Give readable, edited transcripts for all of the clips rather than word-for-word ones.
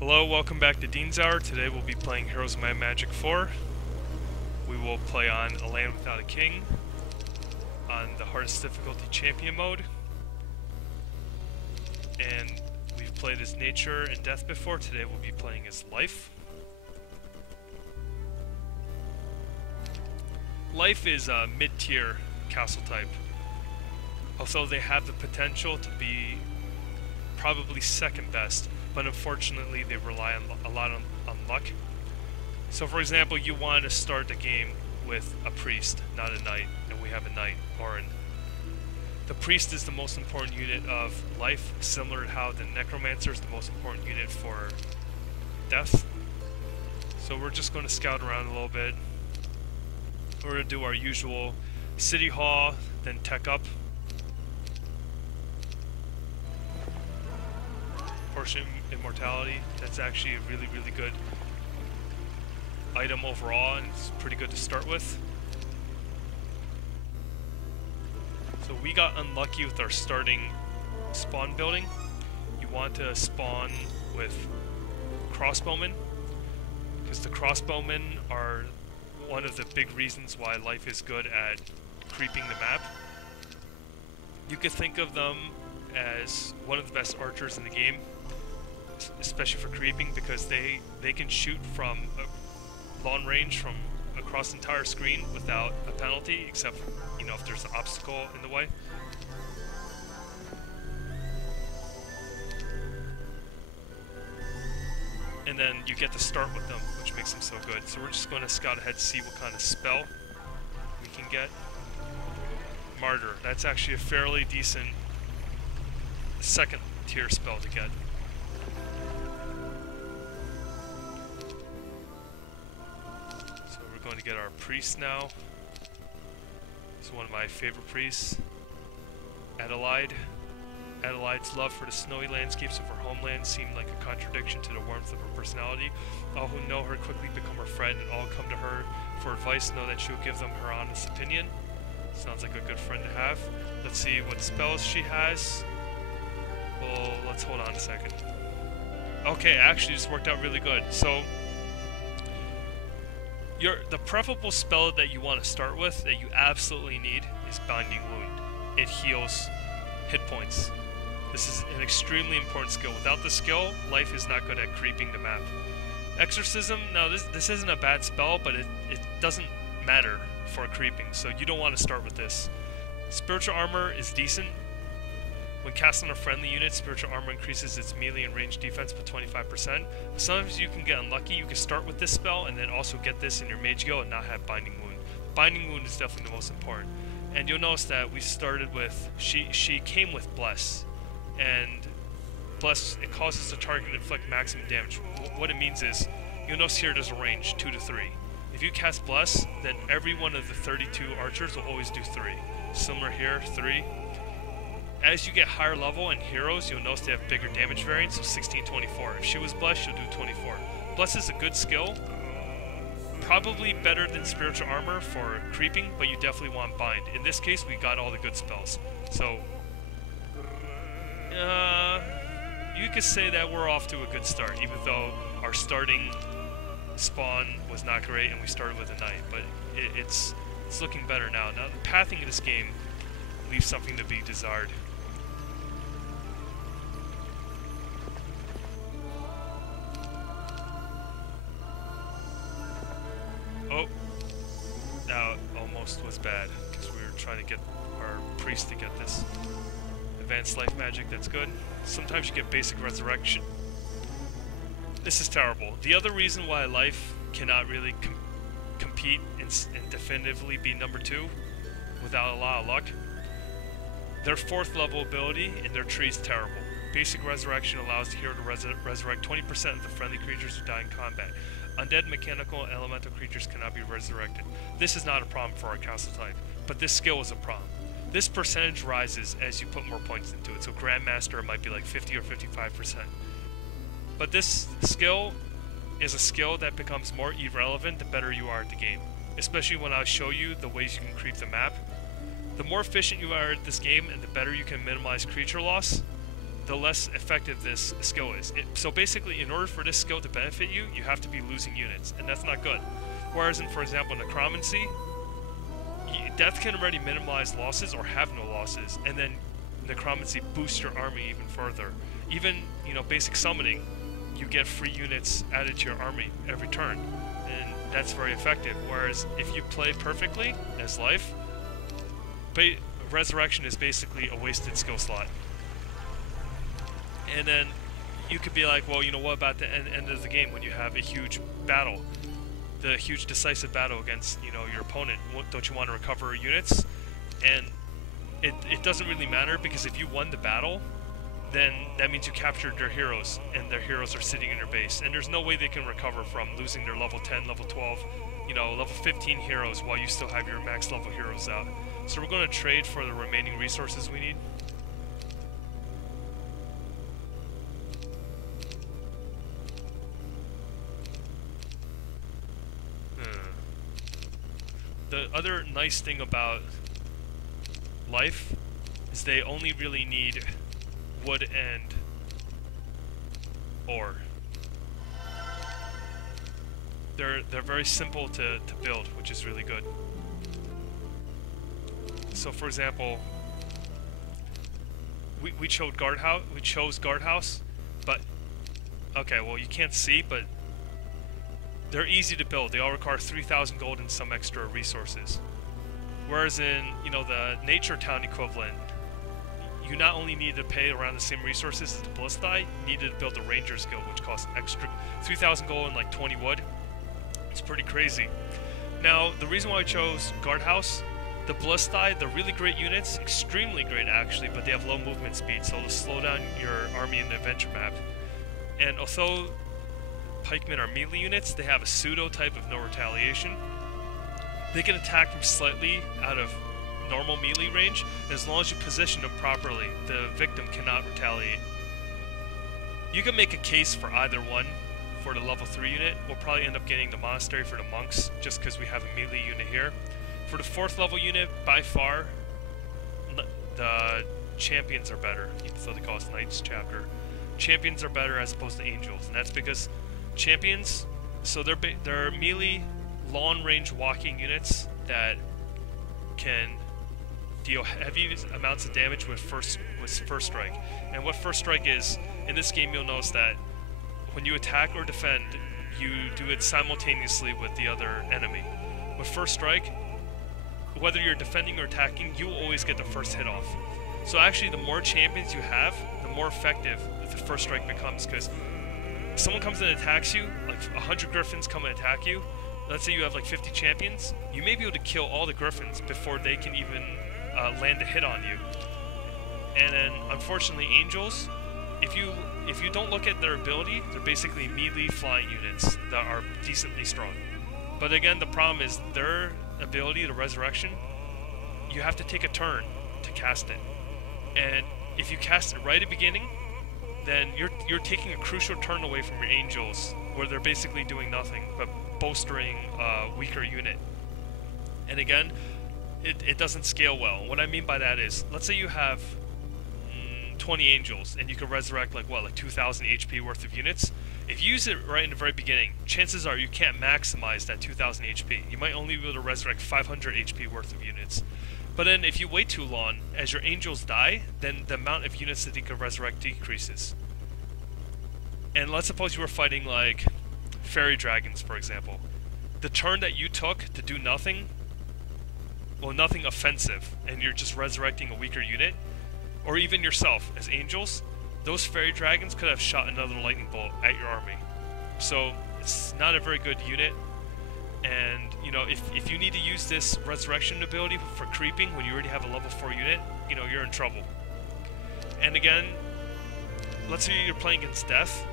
Hello, welcome back to DeansHour. Today we'll be playing Heroes of Might and Magic 4. We will play on A Land Without a King on the hardest difficulty champion mode. And we've played as Nature and Death before. Today we'll be playing as Life. Life is a mid-tier castle type. Although they have the potential to be probably second best. But unfortunately they rely a lot on luck. So for example, you want to start the game with a priest, not a knight, and we have a knight, Orin. The priest is the most important unit of life, similar to how the necromancer is the most important unit for death. So we're just going to scout around a little bit. We're going to do our usual city hall, then tech up. Portion immortality, that's actually a really good item overall, and it's pretty good to start with. So we got unlucky with our starting spawn building. You want to spawn with crossbowmen, because the crossbowmen are one of the big reasons why life is good at creeping the map. You could think of them as one of the best archers in the game, especially for creeping, because they can shoot from a long range from across the entire screen without a penalty, except for, you know, if there's an obstacle in the way. And then you get to start with them, which makes them so good. So we're just going to scout ahead to see what kind of spell we can get. Martyr, that's actually a fairly decent second tier spell to get. So we're going to get our priest now. It's one of my favorite priests. Adelaide. Adelaide's love for the snowy landscapes of her homeland seemed like a contradiction to the warmth of her personality. All who know her quickly become her friend, and all come to her for advice know that she'll give them her honest opinion. Sounds like a good friend to have. Let's see what spells she has. Well, let's hold on a second. Okay, actually this worked out really good. So the preferable spell that you want to start with, that you absolutely need, is Binding Wound. It heals hit points. This is an extremely important skill. Without the skill, life is not good at creeping the map. Exorcism, now this isn't a bad spell, but it doesn't matter for creeping, so you don't want to start with this. Spiritual Armor is decent. When cast on a friendly unit, Spiritual Armor increases its melee and range defense by 25%. Sometimes you can get unlucky. You can start with this spell and then also get this in your mage guild and not have Binding Wound. Binding Wound is definitely the most important. And you'll notice that we started with, she came with Bless. And Bless, it causes the target to inflict maximum damage. What it means is, you'll notice here there's a range, 2 to 3. If you cast Bless, then every one of the 32 archers will always do 3. Similar here, 3. As you get higher level in heroes, you'll notice they have bigger damage variance, so 16, 24. If she was Blessed, she'll do 24. Bless is a good skill. Probably better than Spiritual Armor for creeping, but you definitely want Bind. In this case, we got all the good spells. So, you could say that we're off to a good start, even though our starting spawn was not great and we started with a knight. But it's looking better now. Now, the pathing in this game leaves something to be desired. Oh, that almost was bad, because we were trying to get our priest to get this. Advanced life magic, that's good. Sometimes you get basic resurrection. This is terrible. The other reason why life cannot really compete and definitively be number 2 without a lot of luck, their 4th level ability in their tree is terrible. Basic resurrection allows the hero to resurrect 20% of the friendly creatures who die in combat. Undead, mechanical, and elemental creatures cannot be resurrected. This is not a problem for our castle type, but this skill is a problem. This percentage rises as you put more points into it, so Grandmaster might be like 50 or 55%. But this skill is a skill that becomes more irrelevant the better you are at the game, especially when I show you the ways you can creep the map. The more efficient you are at this game and the better you can minimize creature loss, the less effective this skill is. So basically, in order for this skill to benefit you, you have to be losing units, and that's not good. Whereas in, for example, Necromancy, Death can already minimize losses or have no losses, and then Necromancy boosts your army even further. Even, you know, basic summoning, you get free units added to your army every turn, and that's very effective. Whereas if you play perfectly as Life, Resurrection is basically a wasted skill slot. And then you could be like, well, you know, what about the end of the game when you have a huge battle? The huge decisive battle against, you know, your opponent. Don't you want to recover units? And it doesn't really matter, because if you won the battle, then that means you captured their heroes, and their heroes are sitting in your base. And there's no way they can recover from losing their level 10, level 12, you know, level 15 heroes while you still have your max level heroes out. So we're going to trade for the remaining resources we need. The other nice thing about Life is they only really need wood and ore. They're very simple to build, which is really good. So for example, we chose guardhouse, but okay, well, you can't see, but they're easy to build. They all require 3,000 gold and some extra resources. Whereas in, you know, the Nature Town equivalent, you not only need to pay around the same resources as the Ballista, you needed to build the Ranger's Guild, which costs extra 3,000 gold and like 20 wood. It's pretty crazy. Now, the reason why I chose Guardhouse, the Ballista, they're really great units, extremely great actually, but they have low movement speed, so they'll slow down your army in the adventure map. And although pikemen are melee units, they have a pseudo type of no retaliation. They can attack from slightly out of normal melee range, and as long as you position them properly, the victim cannot retaliate. You can make a case for either one. For the level 3 unit, we'll probably end up getting the monastery for the monks, just because we have a melee unit here. For the 4th level unit, by far, the champions are better, even though they call us Knights chapter. Champions are better as opposed to angels, and that's because champions, so they're melee, long-range walking units that can deal heavy amounts of damage with first strike. And what first strike is, in this game you'll notice that when you attack or defend, you do it simultaneously with the other enemy. With first strike, whether you're defending or attacking, you will always get the first hit off. So actually, the more champions you have, the more effective the first strike becomes, because someone comes and attacks you, like 100 griffins come and attack you. Let's say you have like 50 champions, you may be able to kill all the griffins before they can even land a hit on you. And then, unfortunately, angels, if you don't look at their ability, they're basically melee flying units that are decently strong. But again, the problem is their ability, the resurrection, you have to take a turn to cast it. And if you cast it right at the beginning, then you're taking a crucial turn away from your angels, where they're basically doing nothing but bolstering a weaker unit. And again, it doesn't scale well. What I mean by that is, let's say you have 20 angels, and you can resurrect like 2,000 HP worth of units. If you use it right in the very beginning, chances are you can't maximize that 2,000 HP. You might only be able to resurrect 500 HP worth of units. But then if you wait too long, as your angels die, then the amount of units that you can resurrect decreases. And let's suppose you were fighting like fairy dragons, for example. The turn that you took to do nothing, well, nothing offensive, and you're just resurrecting a weaker unit, or even yourself as angels, those fairy dragons could have shot another lightning bolt at your army. So it's not a very good unit. And you know, if you need to use this resurrection ability for creeping when you already have a level 4 unit, you know, you're in trouble. And again, let's say you're playing against Death.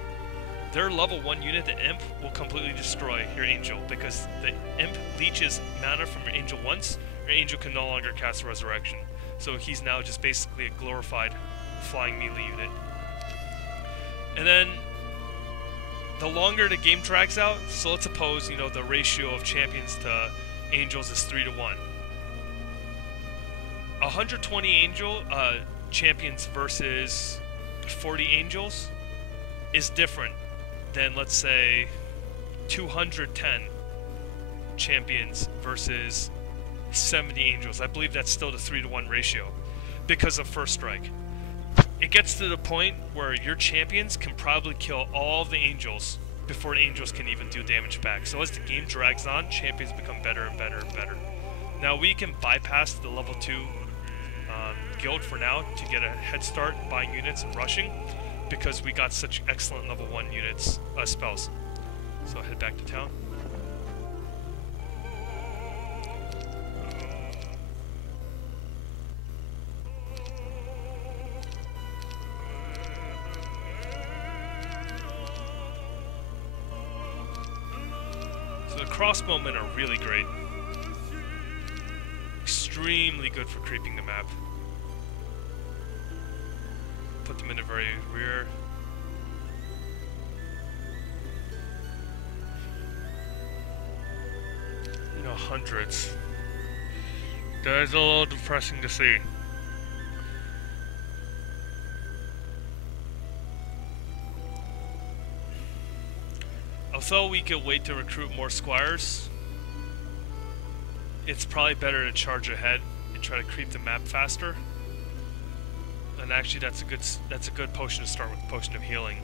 Their level 1 unit, the Imp, will completely destroy your Angel, because the Imp leeches mana from your Angel once, your Angel can no longer cast Resurrection. So he's now just basically a glorified flying melee unit. And then, the longer the game drags out, so let's suppose, you know, the ratio of champions to angels is 3-1. 120 angel champions versus 40 angels is different than, let's say, 210 champions versus 70 angels. I believe that's still the 3-to-1 ratio because of first strike. It gets to the point where your champions can probably kill all the angels before the angels can even do damage back. So as the game drags on, champions become better and better and better. Now we can bypass the level 2 guild for now to get a head start buying units and rushing, because we got such excellent level 1 units, spells. So head back to town. So the crossbowmen are really great. Extremely good for creeping the map. Put them in the very rear. You know, hundreds. That is a little depressing to see. Although we could wait to recruit more squires, it's probably better to charge ahead and try to creep the map faster. And actually, that's a good potion to start with, the potion of healing.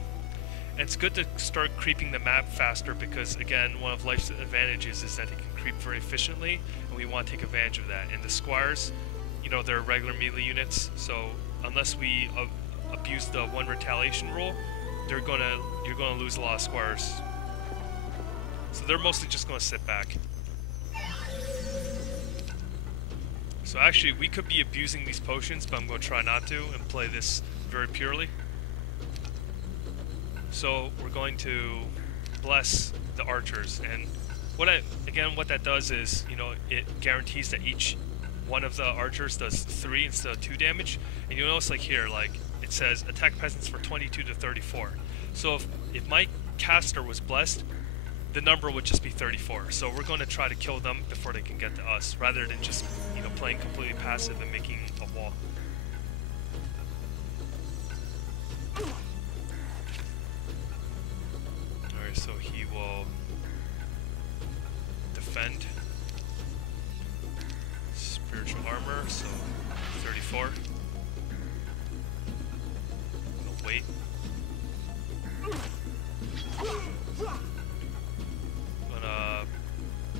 And it's good to start creeping the map faster because, again, one of life's advantages is that it can creep very efficiently, and we want to take advantage of that. And the squires, you know, they're regular melee units, so unless we abuse the 1 retaliation rule, you're gonna lose a lot of squires. So they're mostly just gonna sit back. So actually, we could be abusing these potions, but I'm going to try not to and play this very purely. So we're going to bless the archers, and what that does is, you know, it guarantees that each one of the archers does 3 instead of 2 damage. And you'll notice, like here, like it says attack peasants for 22 to 34. So if my caster was blessed, the number would just be 34. So we're going to try to kill them before they can get to us, rather than just, you know, playing completely passive and making a wall. Alright, so he will defend. Spiritual armor, so 34. We'll wait.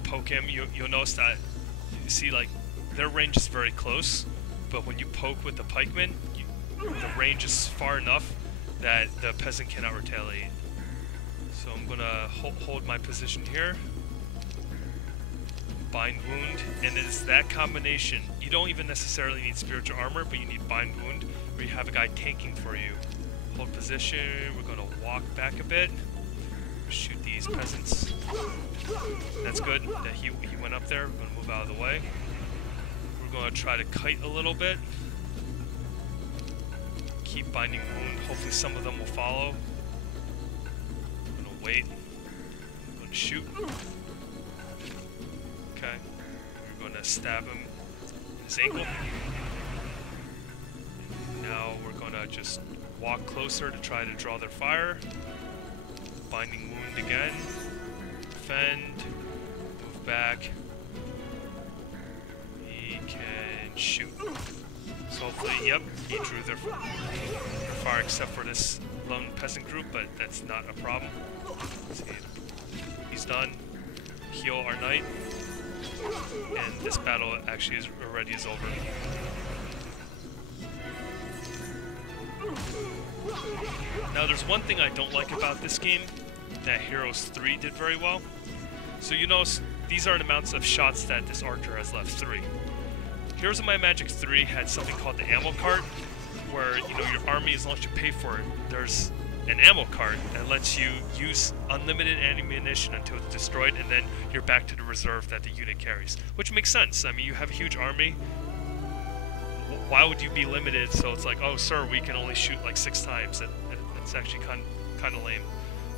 Poke him. You'll notice that, you see, like, their range is very close, but when you poke with the pikemen, the range is far enough that the peasant cannot retaliate. So I'm gonna hold my position here. Bind Wound, and it is that combination. You don't even necessarily need spiritual armor, but you need Bind Wound, where you have a guy tanking for you. Hold position. We're gonna walk back a bit. Shoot these peasants. That's good that he went up there. We're going to move out of the way. We're going to try to kite a little bit. Keep binding wound. Hopefully some of them will follow. I'm going to wait. I'm going to shoot. Okay. We're going to stab him in his ankle. Now we're going to just walk closer to try to draw their fire. Binding wound again. Defend. Move back. He can shoot. So hopefully, yep, he drew their fire except for this lone peasant group, but that's not a problem. See, he's done. Heal our knight. And this battle actually already is over. Now there's one thing I don't like about this game that Heroes 3 did very well. So you notice these are the amounts of shots that this archer has left, 3. Heroes of Might and Magic 3 had something called the ammo cart, where, you know, your army, as long as you pay for it, there's an ammo cart that lets you use unlimited ammunition until it's destroyed, and then you're back to the reserve that the unit carries. Which makes sense. I mean, you have a huge army. Why would you be limited? So it's like, oh, sir, we can only shoot like 6 times. That's actually kind of lame.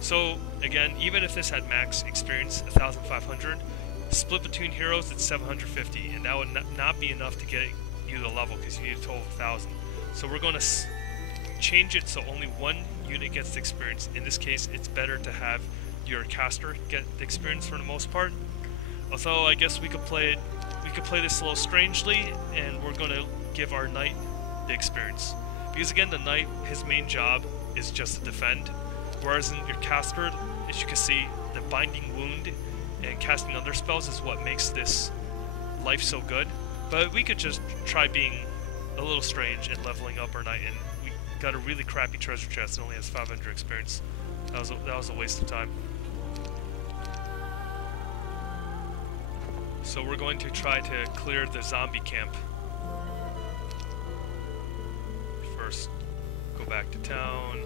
So again, even if this had max experience 1,500, split between heroes it's 750, and that would not be enough to get you to the level because you need a total of 1,000. So we're going to change it so only one unit gets the experience. In this case, it's better to have your caster get the experience for the most part. Although I guess we could play this a little strangely, and we're going to give our knight the experience. Because again, the knight, his main job is just to defend, whereas in your caster, as you can see, the binding wound and casting other spells is what makes this life so good. But we could just try being a little strange and leveling up our knight, and we got a really crappy treasure chest that only has 500 experience. That was a waste of time. So we're going to try to clear the zombie camp. First, go back to town,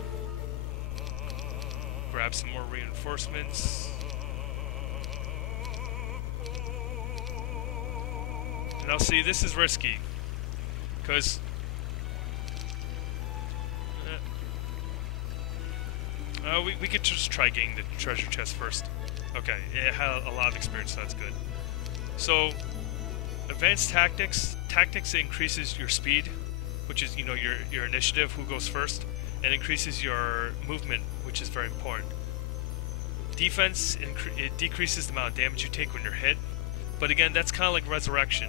grab some more reinforcements. Now see, this is risky, because we could just try getting the treasure chest first. Okay, it had a lot of experience, so that's good. So, advanced tactics increases your speed, which is, you know, your initiative, who goes first, and increases your movement, which is very important. Defense, it decreases the amount of damage you take when you're hit, but again, that's kind of like resurrection.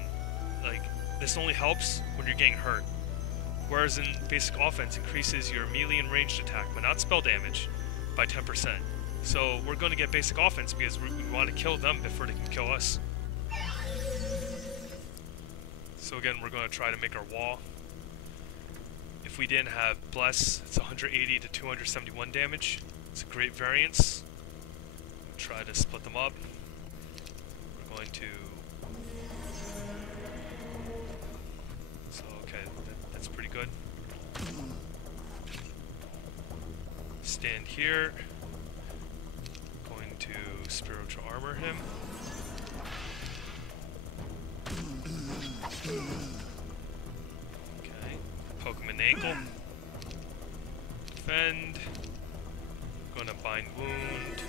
Like, this only helps when you're getting hurt. Whereas in basic offense, increases your melee and ranged attack, but not spell damage, by 10%. So we're going to get basic offense because we want to kill them before they can kill us. So again, we're going to try to make our wall. If we didn't have Bless, it's 180 to 271 damage. It's a great variance. Try to split them up. We're going to... So, okay, that's pretty good. Stand here. Going to spiritual armor him. Okay, poke him in the ankle. Defend. Gonna bind wound.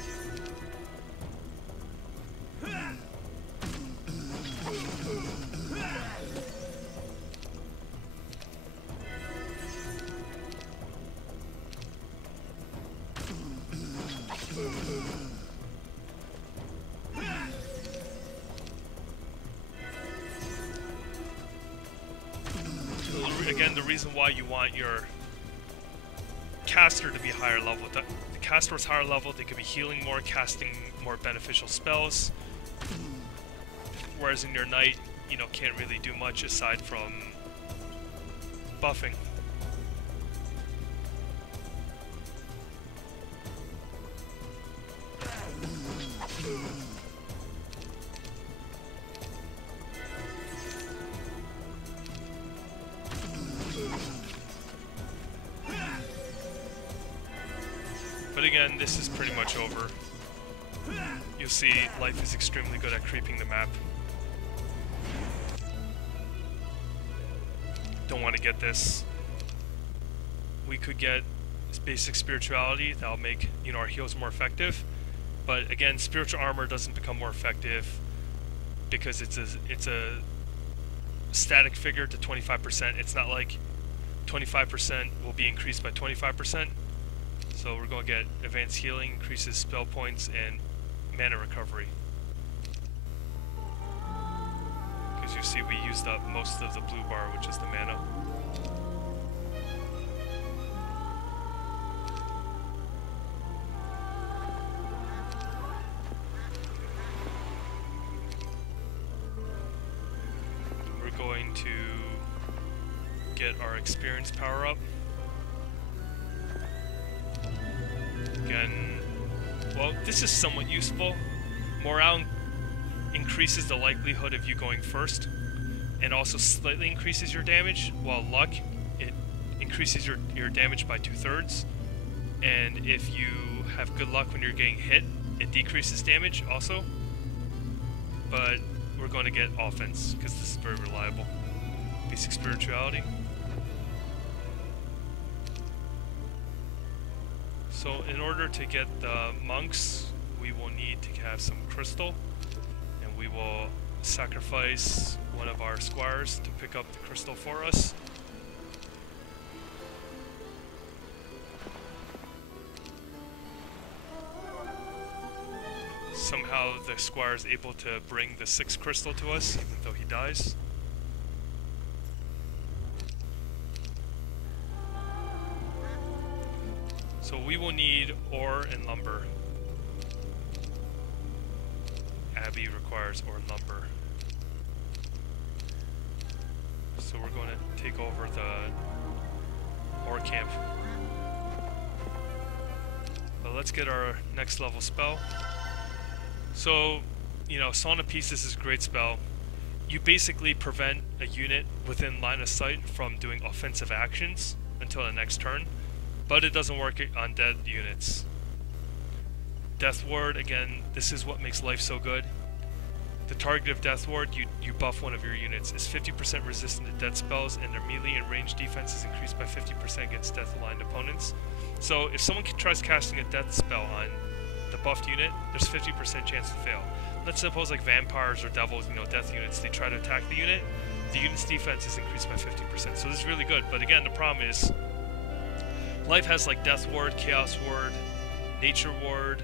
Again, the reason why you want your caster to be higher level. The caster is higher level, they could be healing more, casting more beneficial spells. Whereas in your knight, you know, can't really do much aside from buffing. But again, this is pretty much over. You'll see life is extremely good at creeping the map. Don't want to get this. We could get basic spirituality that'll make, you know, our heals more effective. But again, spiritual armor doesn't become more effective because it's a static figure to 25%. It's not like 25% will be increased by 25%. So we're going to get advanced healing, increases spell points, and mana recovery. Because you see we used up most of the blue bar, which is the mana. We're going to get our experience power up. Again, well, this is somewhat useful. Morale increases the likelihood of you going first, and also slightly increases your damage, while luck, it increases your damage by 2/3. And if you have good luck when you're getting hit, it decreases damage also. But we're going to get offense, because this is very reliable. Basic spirituality. So in order to get the monks, we will need to have some crystal, and we will sacrifice one of our squires to pick up the crystal for us. somehow the squire is able to bring the 6th crystal to us, even though he dies. So we will need ore and lumber. Abbey requires ore and lumber. So we're going to take over the ore camp. But let's get our next level spell. So, you know, Song of Peace is a great spell. You basically prevent a unit within line of sight from doing offensive actions until the next turn, but it doesn't work on dead units. Death Ward, again, this is what makes life so good. The target of Death Ward, you buff one of your units, is 50% resistant to death spells, and their melee and ranged defense is increased by 50% against death-aligned opponents. So if someone tries casting a death spell on the buffed unit, there's 50% chance to fail. Let's suppose like vampires or devils, you know, death units, they try to attack the unit's defense is increased by 50%. So this is really good, but again, the problem is life has like Death Ward, Chaos Ward, Nature Ward,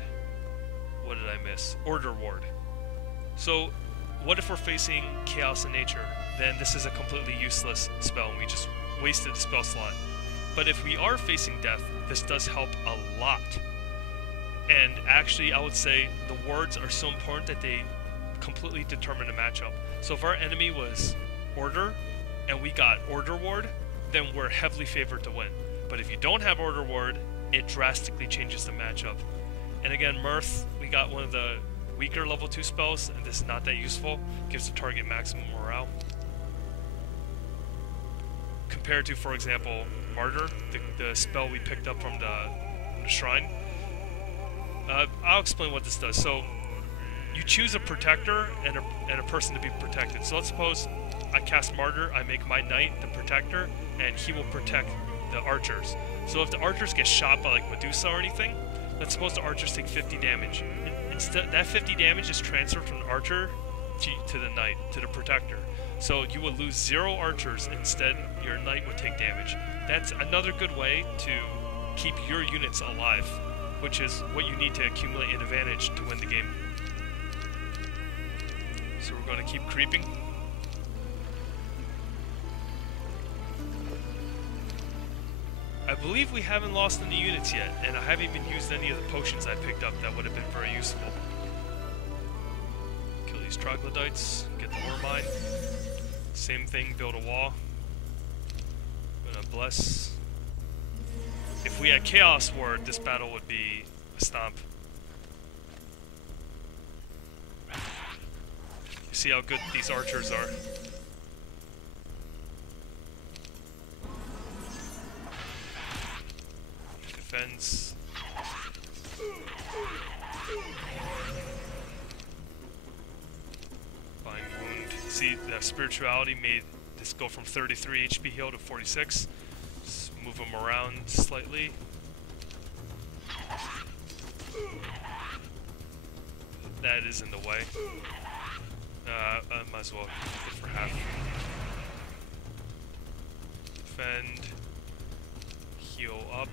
what did I miss? Order Ward. So what if we're facing Chaos and Nature? Then this is a completely useless spell and we just wasted the spell slot. But if we are facing Death, this does help a lot. And actually, I would say the wards are so important that they completely determine the matchup. So if our enemy was Order, and we got Order Ward, then we're heavily favored to win. But if you don't have Order Ward, it drastically changes the matchup. And again, Mirth, we got one of the weaker level 2 spells, and this is not that useful. Gives the target maximum morale. Compared to, for example, Martyr, the spell we picked up from the shrine. I'll explain what this does. So, you choose a protector and a person to be protected. So let's suppose I cast Martyr, I make my knight the protector, and he will protect the archers. So if the archers get shot by like Medusa or anything, let's suppose the archers take 50 damage. Instead, that 50 damage is transferred from the archer to the knight, to the protector. So you will lose 0 archers, instead your knight would take damage. That's another good way to keep your units alive, which is what you need to accumulate an advantage to win the game. So we're going to keep creeping. I believe we haven't lost any units yet, and I haven't even used any of the potions I picked up that would have been very useful. Kill these troglodytes, get the ore mine. Same thing, build a wall. I'm gonna bless. If we had Chaos Ward, this battle would be a stomp. You see how good these archers are. Defense. Bind wound. See, the spirituality made this go from 33 HP heal to 46. Just move them around slightly. That is in the way. I might as well go for half. Defend. Heal up.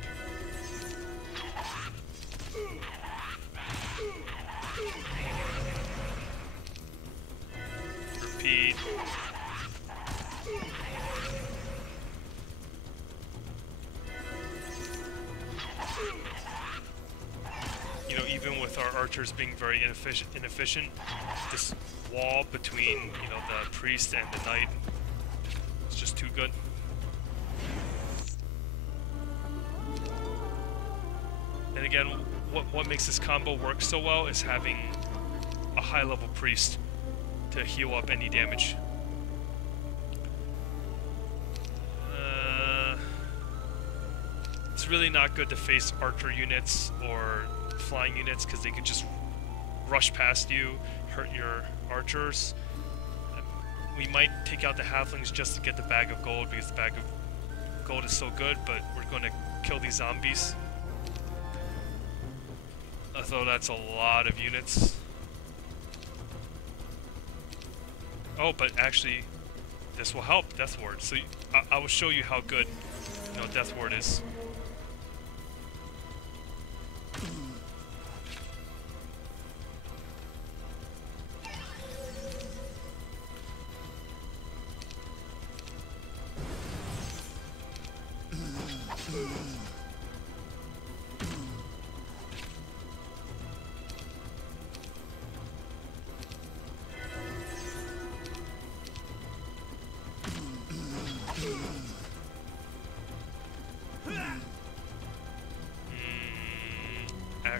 Repeat. You know, even with our archers being very inefficient, this wall between, you know, the priest and the knight is just too good. And again, what makes this combo work so well is having a high-level priest to heal up any damage. It's really not good to face archer units or flying units because they can just rush past you, hurt your archers. We might take out the halflings just to get the bag of gold because the bag of gold is so good, but we're going to kill these zombies. Although that's a lot of units. Oh, but actually, this will help Death Ward. So I will show you how good, you know, Death Ward is.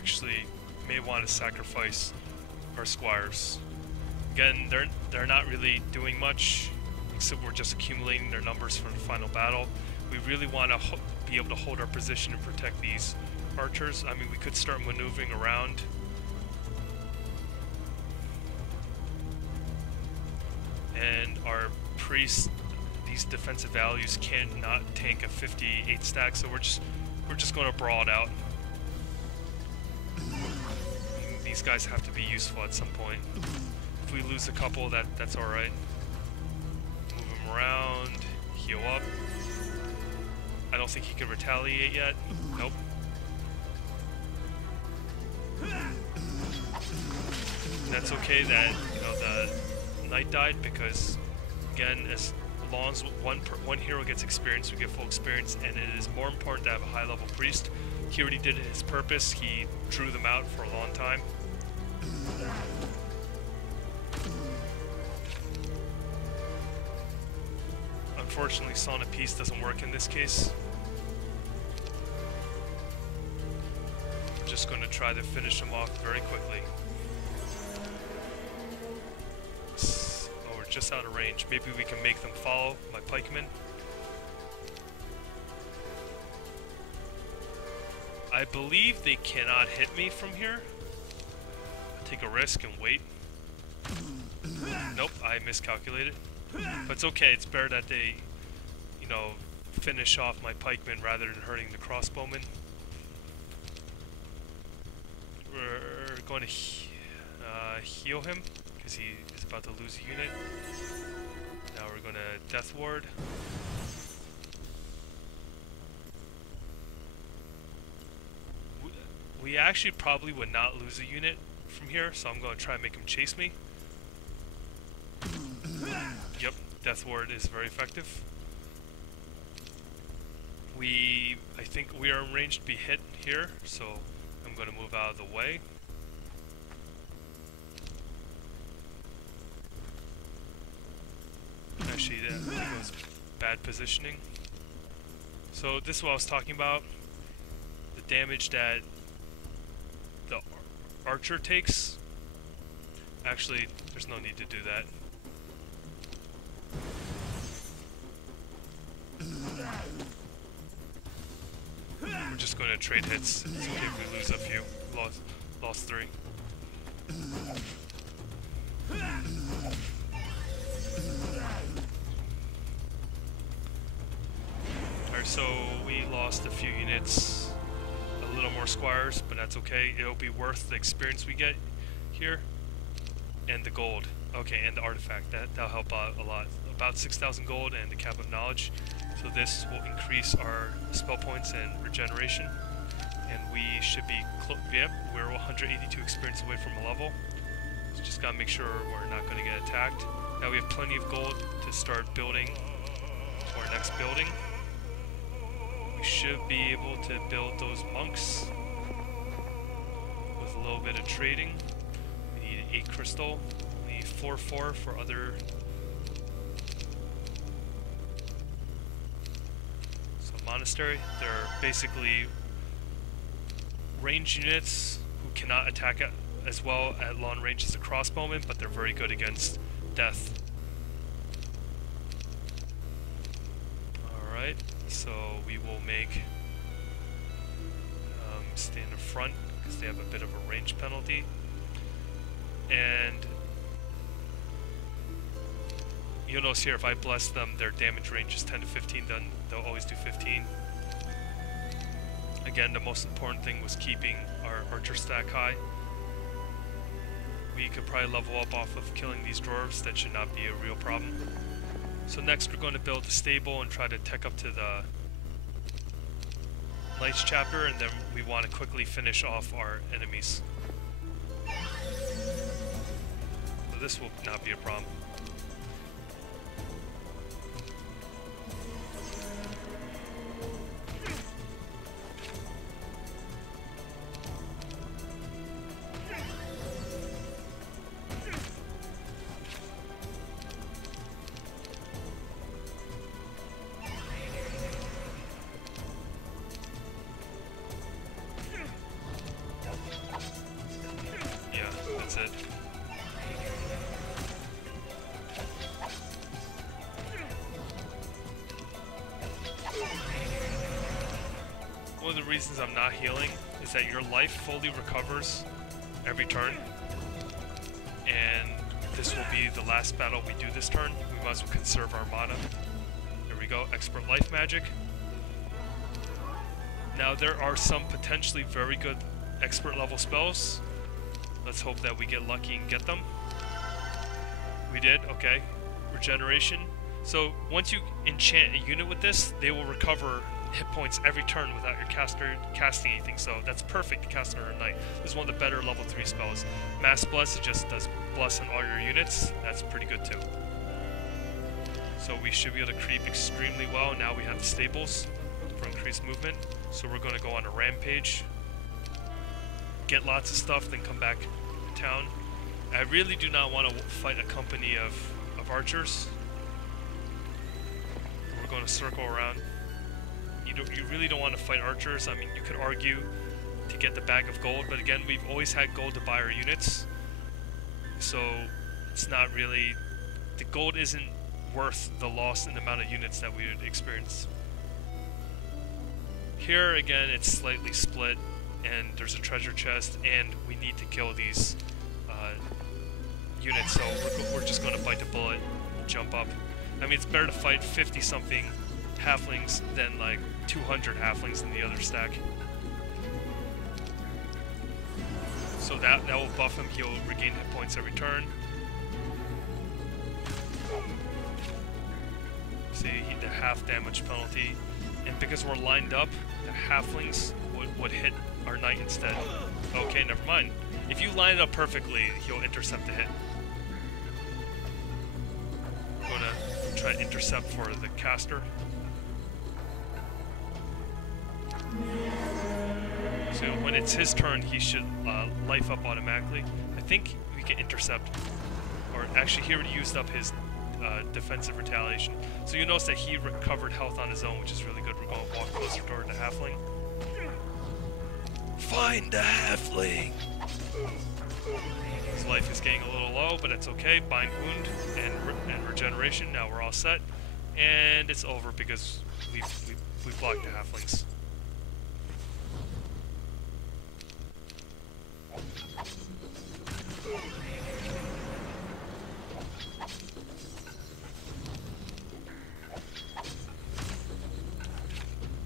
actually may want to sacrifice our squires. Again, they're not really doing much, except we're just accumulating their numbers for the final battle. We really want to be able to hold our position and protect these archers. I mean, we could start maneuvering around. And our priests, these defensive values can't not tank a 58 stack, so we're just going to brawl it out. These guys have to be useful at some point. If we lose a couple, that's all right. Move him around, heal up. I don't think he can retaliate yet. Nope. And that's okay that, you know, the knight died, because again, as long as one hero gets experience, we get full experience, and it is more important to have a high level priest. He already did his purpose. He drew them out for a long time. Unfortunately, Song of Peace doesn't work in this case. I'm just going to try to finish them off very quickly. Oh, we're just out of range. Maybe we can make them follow my pikemen. I believe they cannot hit me from here. I'll take a risk and wait. Nope, I miscalculated. But it's okay, it's better that they, you know, finish off my pikemen rather than hurting the crossbowmen. We're going to heal him, because he is about to lose a unit. Now we're going to Death Ward. We actually probably would not lose a unit from here, so I'm going to try and make him chase me. Yep, Death Ward is very effective. I think we are in range to be hit here, so I'm going to move out of the way. Actually, that was bad positioning. So this is what I was talking about. The damage that the archer takes. Actually, there's no need to do that. We're just going to trade hits. It's okay if we lose a few. Lost 3. Alright, so we lost a few units. A little more squires, but that's okay. It'll be worth the experience we get here. And the gold. Okay, and the artifact. That'll help out a lot. About 6,000 gold and the cap of knowledge. So this will increase our spell points and regeneration. And we should be yep, we're 182 experience away from a level. So just gotta make sure we're not gonna get attacked. Now we have plenty of gold to start building to our next building. We should be able to build those monks with a little bit of trading. We need 8 crystal. We need 4 for other. So monastery, they're basically range units who cannot attack as well at long range as a crossbowman, but they're very good against death. Alright, so we will make stay in the front because they have a bit of a range penalty. And you'll notice here, if I bless them, their damage range is 10 to 15, then they'll always do 15. Again, the most important thing was keeping our archer stack high. We could probably level up off of killing these dwarves. That should not be a real problem. So next we're going to build the stable and try to tech up to the Knights chapter, and then we want to quickly finish off our enemies. So this will not be a problem. That's it. One of the reasons I'm not healing is that your life fully recovers every turn, and this will be the last battle we do this turn. We must conserve our mana. There we go, expert life magic. Now there are some potentially very good expert level spells. Let's hope that we get lucky and get them. We did, okay. Regeneration. So once you enchant a unit with this, they will recover hit points every turn without your caster casting anything, so that's perfect to cast on a knight. This is one of the better level 3 spells. Mass Bless, it just does bless on all your units. That's pretty good too. So we should be able to creep extremely well. Now we have the stables for increased movement. So we're going to go on a rampage, get lots of stuff, then come back to town. I really do not want to fight a company of archers. We're going to circle around. You really don't want to fight archers. I mean, you could argue to get the bag of gold, but again, we've always had gold to buy our units, so it's not really, the gold isn't worth the loss in the amount of units that we would experience. Here again, it's slightly split, and there's a treasure chest, and we need to kill these units, so we're just going to bite the bullet, jump up. I mean, it's better to fight 50-something halflings than like 200 halflings in the other stack. So that will buff him. He'll regain hit points every turn. See, the half damage penalty, and because we're lined up, the halflings would hit our knight instead. Okay, never mind. If you line it up perfectly, he'll intercept the hit. I'm gonna try to intercept for the caster. So when it's his turn, he should life up automatically. I think we can intercept, or actually he already used up his defensive retaliation. So you notice that he recovered health on his own, which is really good. We're going to walk closer toward the halfling. Find the halfling! His life is getting a little low, but it's okay. Bind wound and regeneration. Now we're all set, and it's over because we blocked the halflings.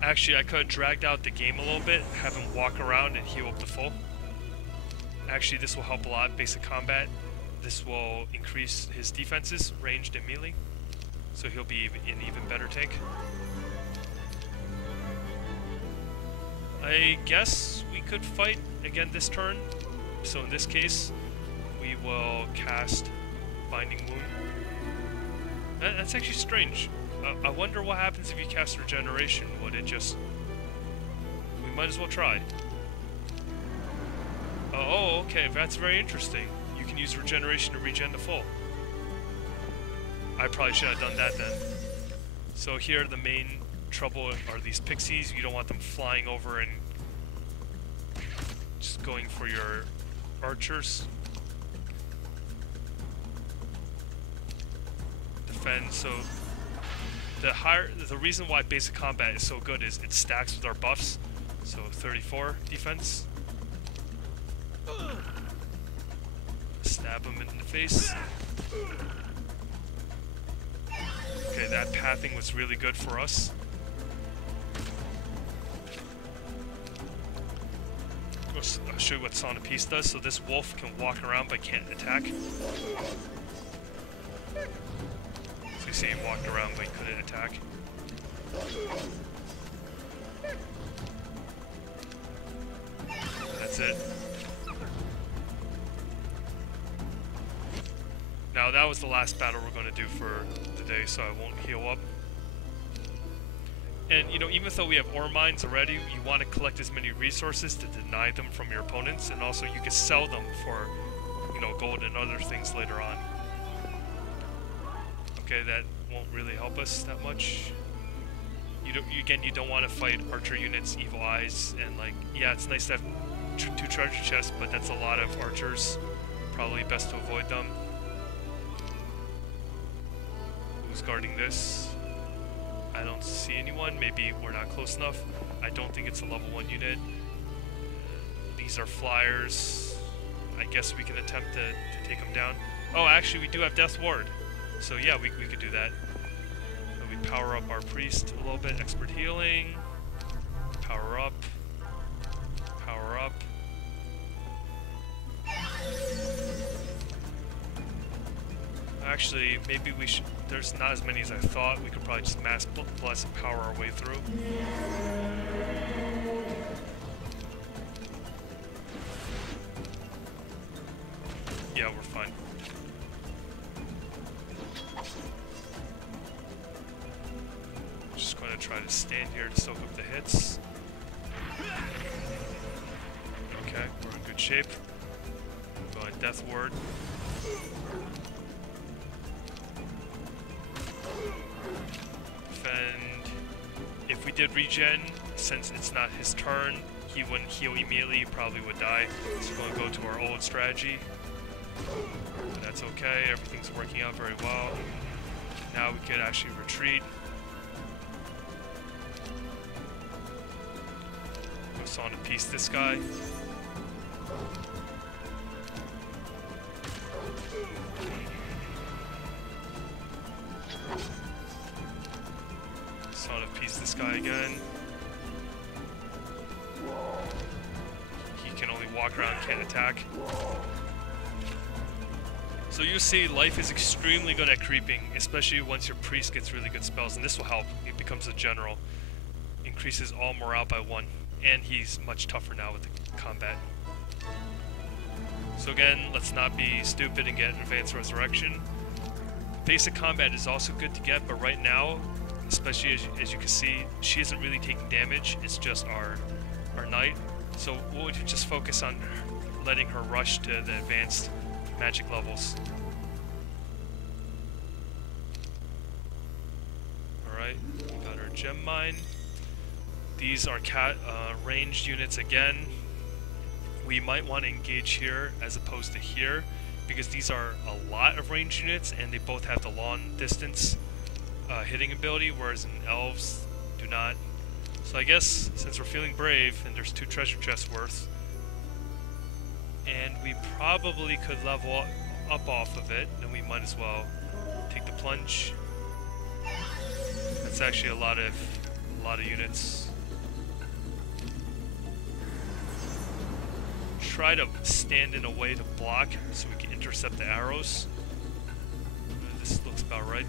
Actually, I could have dragged out the game a little bit, have him walk around and heal up to full. Actually, this will help a lot. Basic combat. This will increase his defenses, ranged and melee. So he'll be an even better tank. I guess we could fight again this turn. So in this case, we will cast Binding Wound. That's actually strange. I wonder what happens if you cast Regeneration. Would it just... We might as well try. Oh, okay, that's very interesting. You can use Regeneration to regen to full. I probably should have done that then. So here, the main trouble are these pixies. You don't want them flying over and just going for your archers. Defend, so... The reason why basic combat is so good is it stacks with our buffs. So 34 defense. Stab him in the face. Okay, that pathing was really good for us. I'll show you what Son of Peace does. So this wolf can walk around but can't attack. So you see him walked around but he couldn't attack. That's it. Now that was the last battle we're going to do for the day, so I won't heal up. And you know, even though we have ore mines already, you want to collect as many resources to deny them from your opponents, and also you can sell them for, you know, gold and other things later on. Okay, that won't really help us that much. You don't want to fight archer units, evil eyes, and like, yeah, it's nice to have 2 treasure chests, but that's a lot of archers. Probably best to avoid them. Who's guarding this? I don't see anyone. Maybe we're not close enough. I don't think it's a level 1 unit. These are flyers. I guess we can attempt to take them down. Oh, actually, we do have Death Ward. So yeah, we could do that. So we power up our priest a little bit. Expert healing. Power up. Power up. Actually, maybe we should... There's not as many as I thought. We could probably just mass bless and power our way through. Yeah, we're fine. Just going to try to stand here to soak up the hits. Okay, we're in good shape. Going Death Ward. And if we did regen, since it's not his turn, he wouldn't heal immediately, he probably would die. So we're going to go to our old strategy. But that's okay, everything's working out very well. Now we can actually retreat. Goes on to piece this guy. Sort of piece this guy again. He can only walk around, can't attack. So you see, life is extremely good at creeping, especially once your priest gets really good spells, and this will help. He becomes a general. Increases all morale by 1, and he's much tougher now with the combat. So again, let's not be stupid and get Advanced Resurrection. Basic combat is also good to get, but right now, especially as you can see, she isn't really taking damage. It's just our knight. So we'll just focus on letting her rush to the advanced magic levels. Alright, we got our gem mine. These are ranged units again. We might want to engage here as opposed to here, because these are a lot of ranged units and they both have the long distance hitting ability, whereas in elves do not. So I guess since we're feeling brave and there's 2 treasure chests worth, and we probably could level up off of it, then we might as well take the plunge. That's actually a lot of units. Try to stand in a way to block so we can intercept the arrows. This looks about right.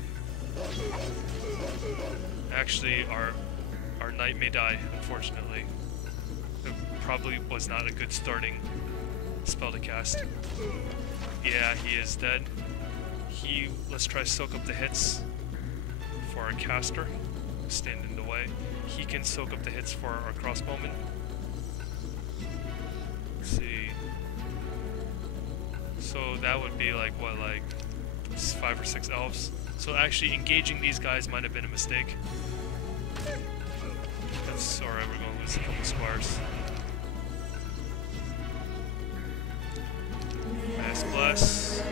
Actually, our knight may die, unfortunately. It probably was not a good starting spell to cast. Yeah, he is dead. Let's try to soak up the hits for our caster. Stand in the way. He can soak up the hits for our crossbowman. Let's see. So that would be like, what, like 5 or 6 elves? So actually engaging these guys might have been a mistake. That's alright, we're going to lose a couple squires. Mass bless.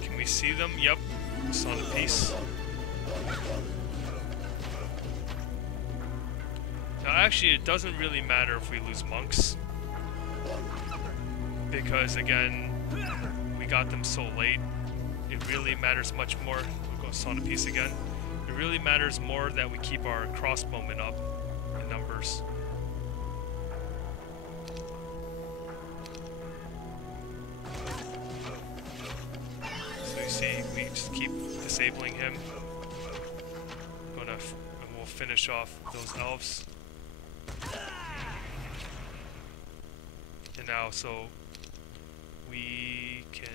Can we see them? Yep. Saw the piece. Now actually it doesn't really matter if we lose monks, because again, we got them so late. It really matters much more. We'll go saw the piece again. It really matters more that we keep our crossbowmen up in numbers. So you see, we just keep disabling him. And we'll finish off those elves. And now, so we can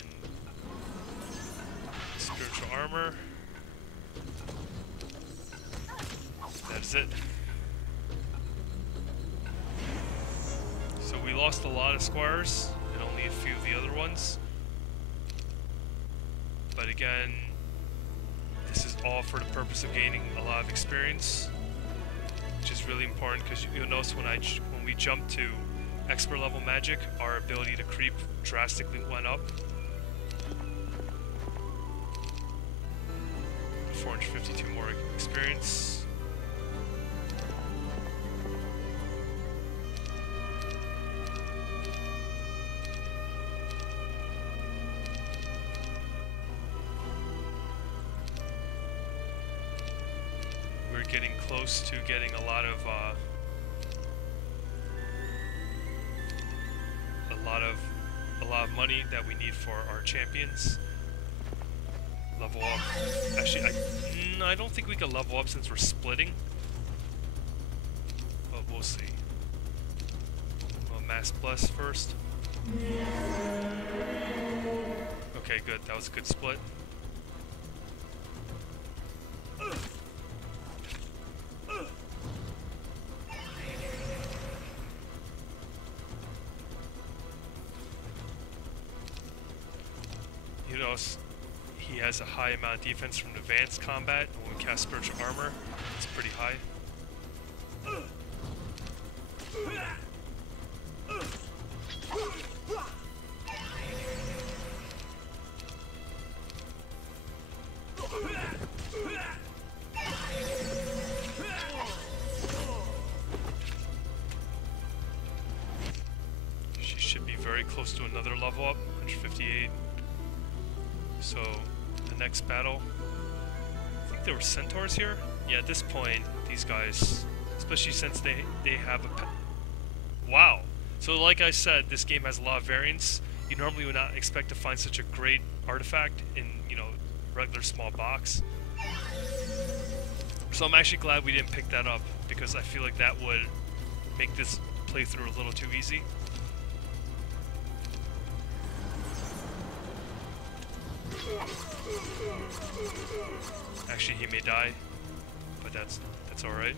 spiritual armor. That is it. So we lost a lot of squires and only a few of the other ones. But again, this is all for the purpose of gaining a lot of experience, which is really important because you'll notice when we jump to expert level magic, our ability to creep drastically went up. 452 more experience. We're getting close to getting a lot of money that we need for our champions. Level up. Actually, I don't think we can level up since we're splitting. But we'll see. We'll mass bless first. Okay, good. That was a good split. You know, he has a high amount of defense from advanced combat. When we cast spiritual armor, it's pretty high. She should be very close to another level up, 158. So, the next battle, I think there were centaurs here? Yeah, at this point, these guys, especially since they have a... Wow! So like I said, this game has a lot of variants. You normally would not expect to find such a great artifact in, you know, regular small box. So I'm actually glad we didn't pick that up, because I feel like that would make this playthrough a little too easy. Actually, he may die, but that's alright.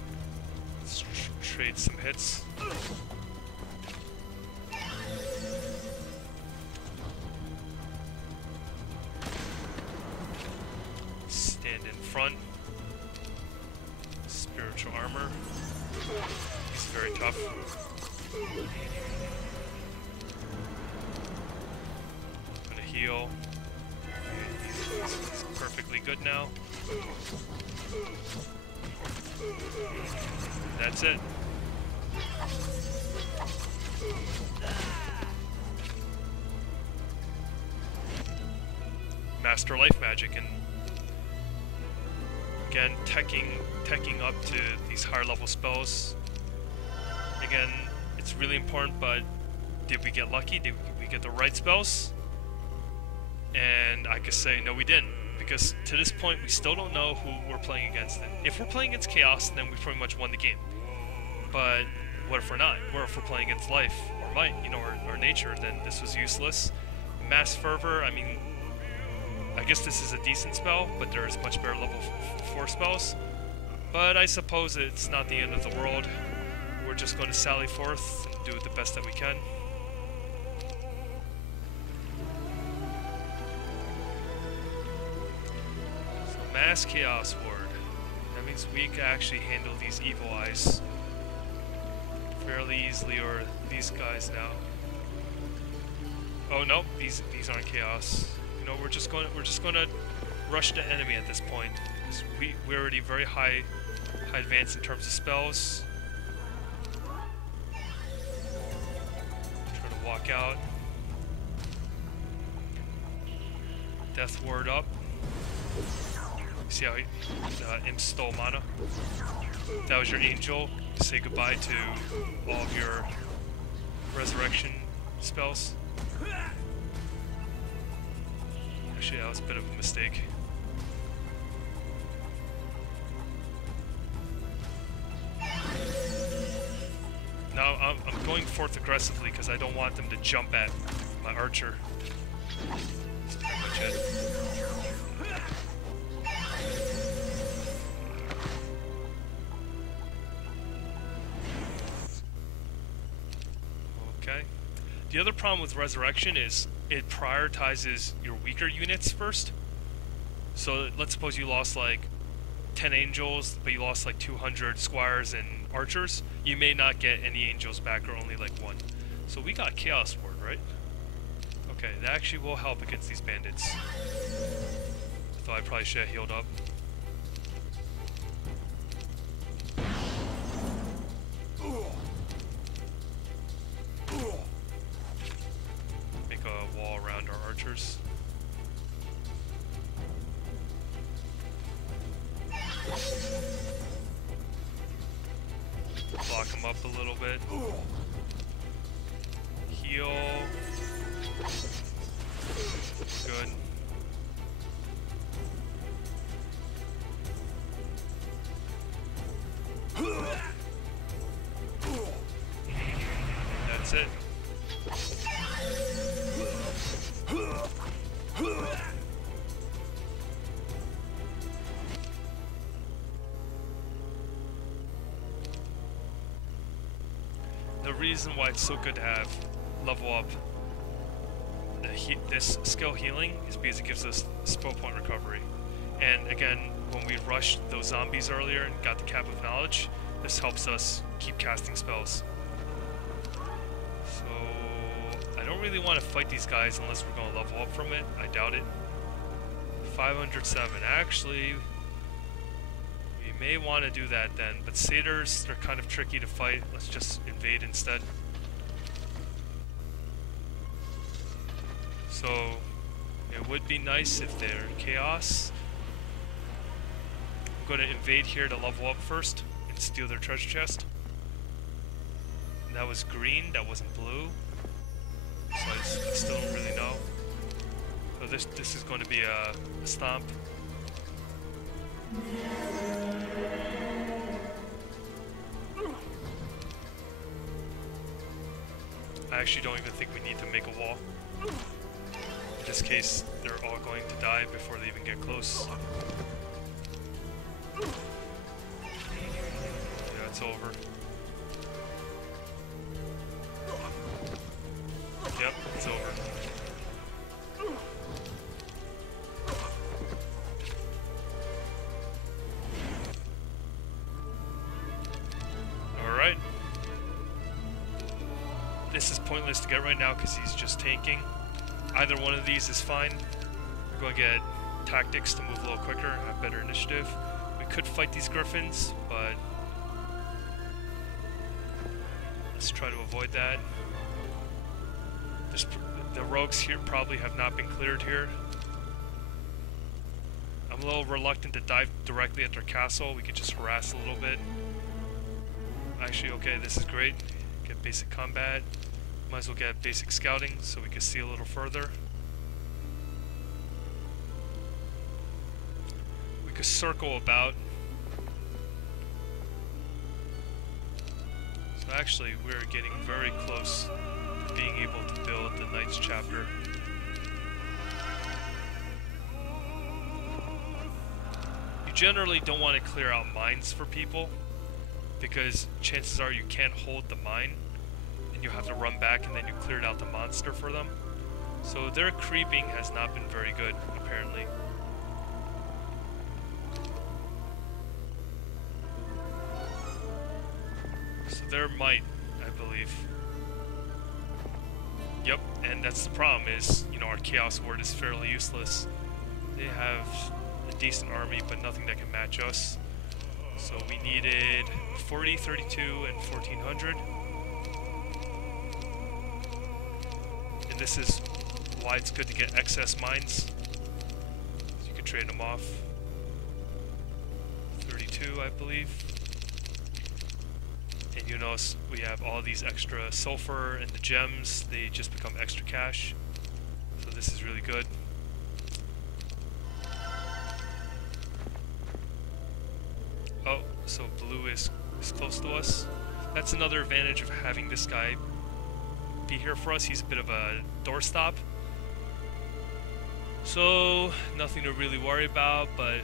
Let's trade some hits. Stand in front. Spiritual armor. He's very tough. I'm gonna heal. It's perfectly good now. That's it. Master life magic, and again teching up to these higher level spells. Again, it's really important, but did we get lucky? Did we get the right spells? And I could say, no, we didn't. Because to this point, we still don't know who we're playing against. And if we're playing against Chaos, then we pretty much won the game. But what if we're not? What if we're playing against Life or Might, you know, or Nature? Then this was useless. Mass Fervor, I mean, I guess this is a decent spell, but there's much better level 4 spells. But I suppose it's not the end of the world. We're just going to sally forth and do the best that we can. Mass Chaos Ward. That means we can actually handle these evil eyes fairly easily, or these guys now. Oh no, these aren't chaos. You know, we're just going to rush the enemy at this point. We're already very high advanced in terms of spells. Try to walk out. Death Ward up. See how Imp stole mana? That was your angel. Say goodbye to all of your resurrection spells. Actually, that was a bit of a mistake. Now I'm going forth aggressively because I don't want them to jump at my archer. That's pretty much it. Okay. The other problem with Resurrection is it prioritizes your weaker units first. So let's suppose you lost like 10 angels, but you lost like 200 squires and archers. You may not get any angels back, or only like one. So we got Chaos Ward, right? Okay, that actually will help against these bandits. Though I probably should have healed up. Make a wall around our archers. Block them up a little bit. Heal. Good. That's it. The reason why it's so good to have level up this skill healing is because it gives us spell point recovery. And again, when we rushed those zombies earlier and got the Cap of Knowledge, this helps us keep casting spells. So I don't really want to fight these guys unless we're going to level up from it. I doubt it. 507. Actually, we may want to do that then, but satyrs, they're kind of tricky to fight. Let's just invade instead. So it would be nice if they're chaos. I'm going to invade here to level up first and steal their treasure chest. And that was green, that wasn't blue. So I still don't really know. So this is going to be a stomp. I actually don't even think we need to make a wall. In this case, they're all going to die before they even get close. Yeah, it's over. Yep, it's over. Alright. This is pointless to get right now because he's just tanking. Either one of these is fine. We're going to get tactics to move a little quicker, have better initiative. We could fight these griffins, but let's try to avoid that. The rogues here probably have not been cleared here. I'm a little reluctant to dive directly at their castle. We could just harass a little bit. Actually, okay, this is great. Get basic combat. Might as well get basic scouting so we can see a little further. We could circle about. So actually, we're getting very close to being able to build the Knights chapter. You generally don't want to clear out mines for people, because chances are you can't hold the mine and you have to run back and then you cleared out the monster for them. So their creeping has not been very good, apparently. So their might, I believe. Yep, and that's the problem is, you know, our Chaos Ward is fairly useless. They have a decent army, but nothing that can match us. So we needed 40, 32, and 1400. And this is why it's good to get excess mines. So you can trade them off. 32, I believe. And you notice we have all these extra sulfur and the gems. They just become extra cash. So this is really good. Oh, so blue is close to us. That's another advantage of having this guy be here for us. He's a bit of a doorstop. So, nothing to really worry about, but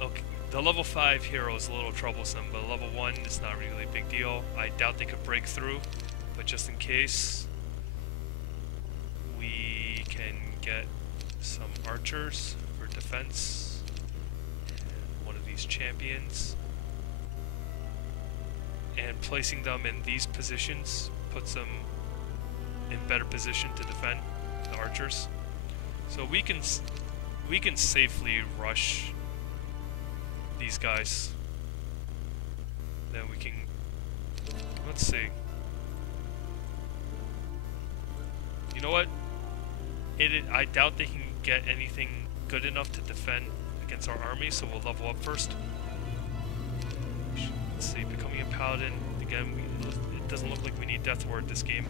okay. The level 5 hero is a little troublesome, but level 1 is not really a big deal. I doubt they could break through. but just in case, we can get some archers for defense, and one of these champions, and placing them in these positions puts them in better position to defend the archers. So we can safely rush these guys. Then we can, let's see. You know what? I doubt they can get anything good enough to defend against our army, so we'll level up first. Let's see, becoming a paladin. Again, it doesn't look like we need Death Ward this game.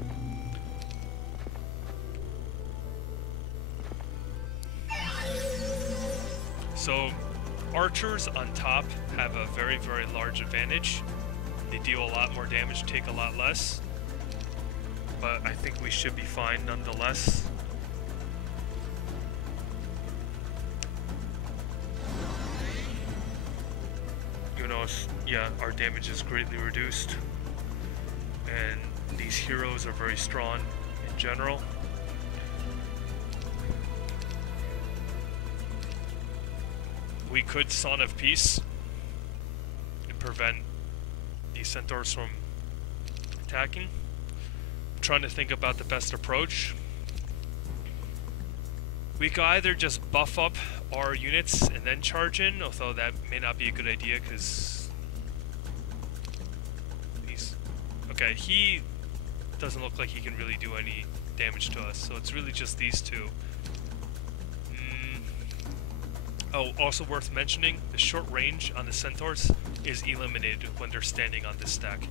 So, archers on top have a very, very large advantage. They deal a lot more damage, take a lot less. But I think we should be fine nonetheless. You know, yeah, our damage is greatly reduced. And these heroes are very strong in general. We could Son of Peace and prevent these centaurs from attacking. I'm trying to think about the best approach. We could either just buff up our units and then charge in, although that may not be a good idea because these... Okay, he doesn't look like he can really do any damage to us, so it's really just these two. Oh, also worth mentioning, the short range on the centaurs is eliminated when they're standing on this stack.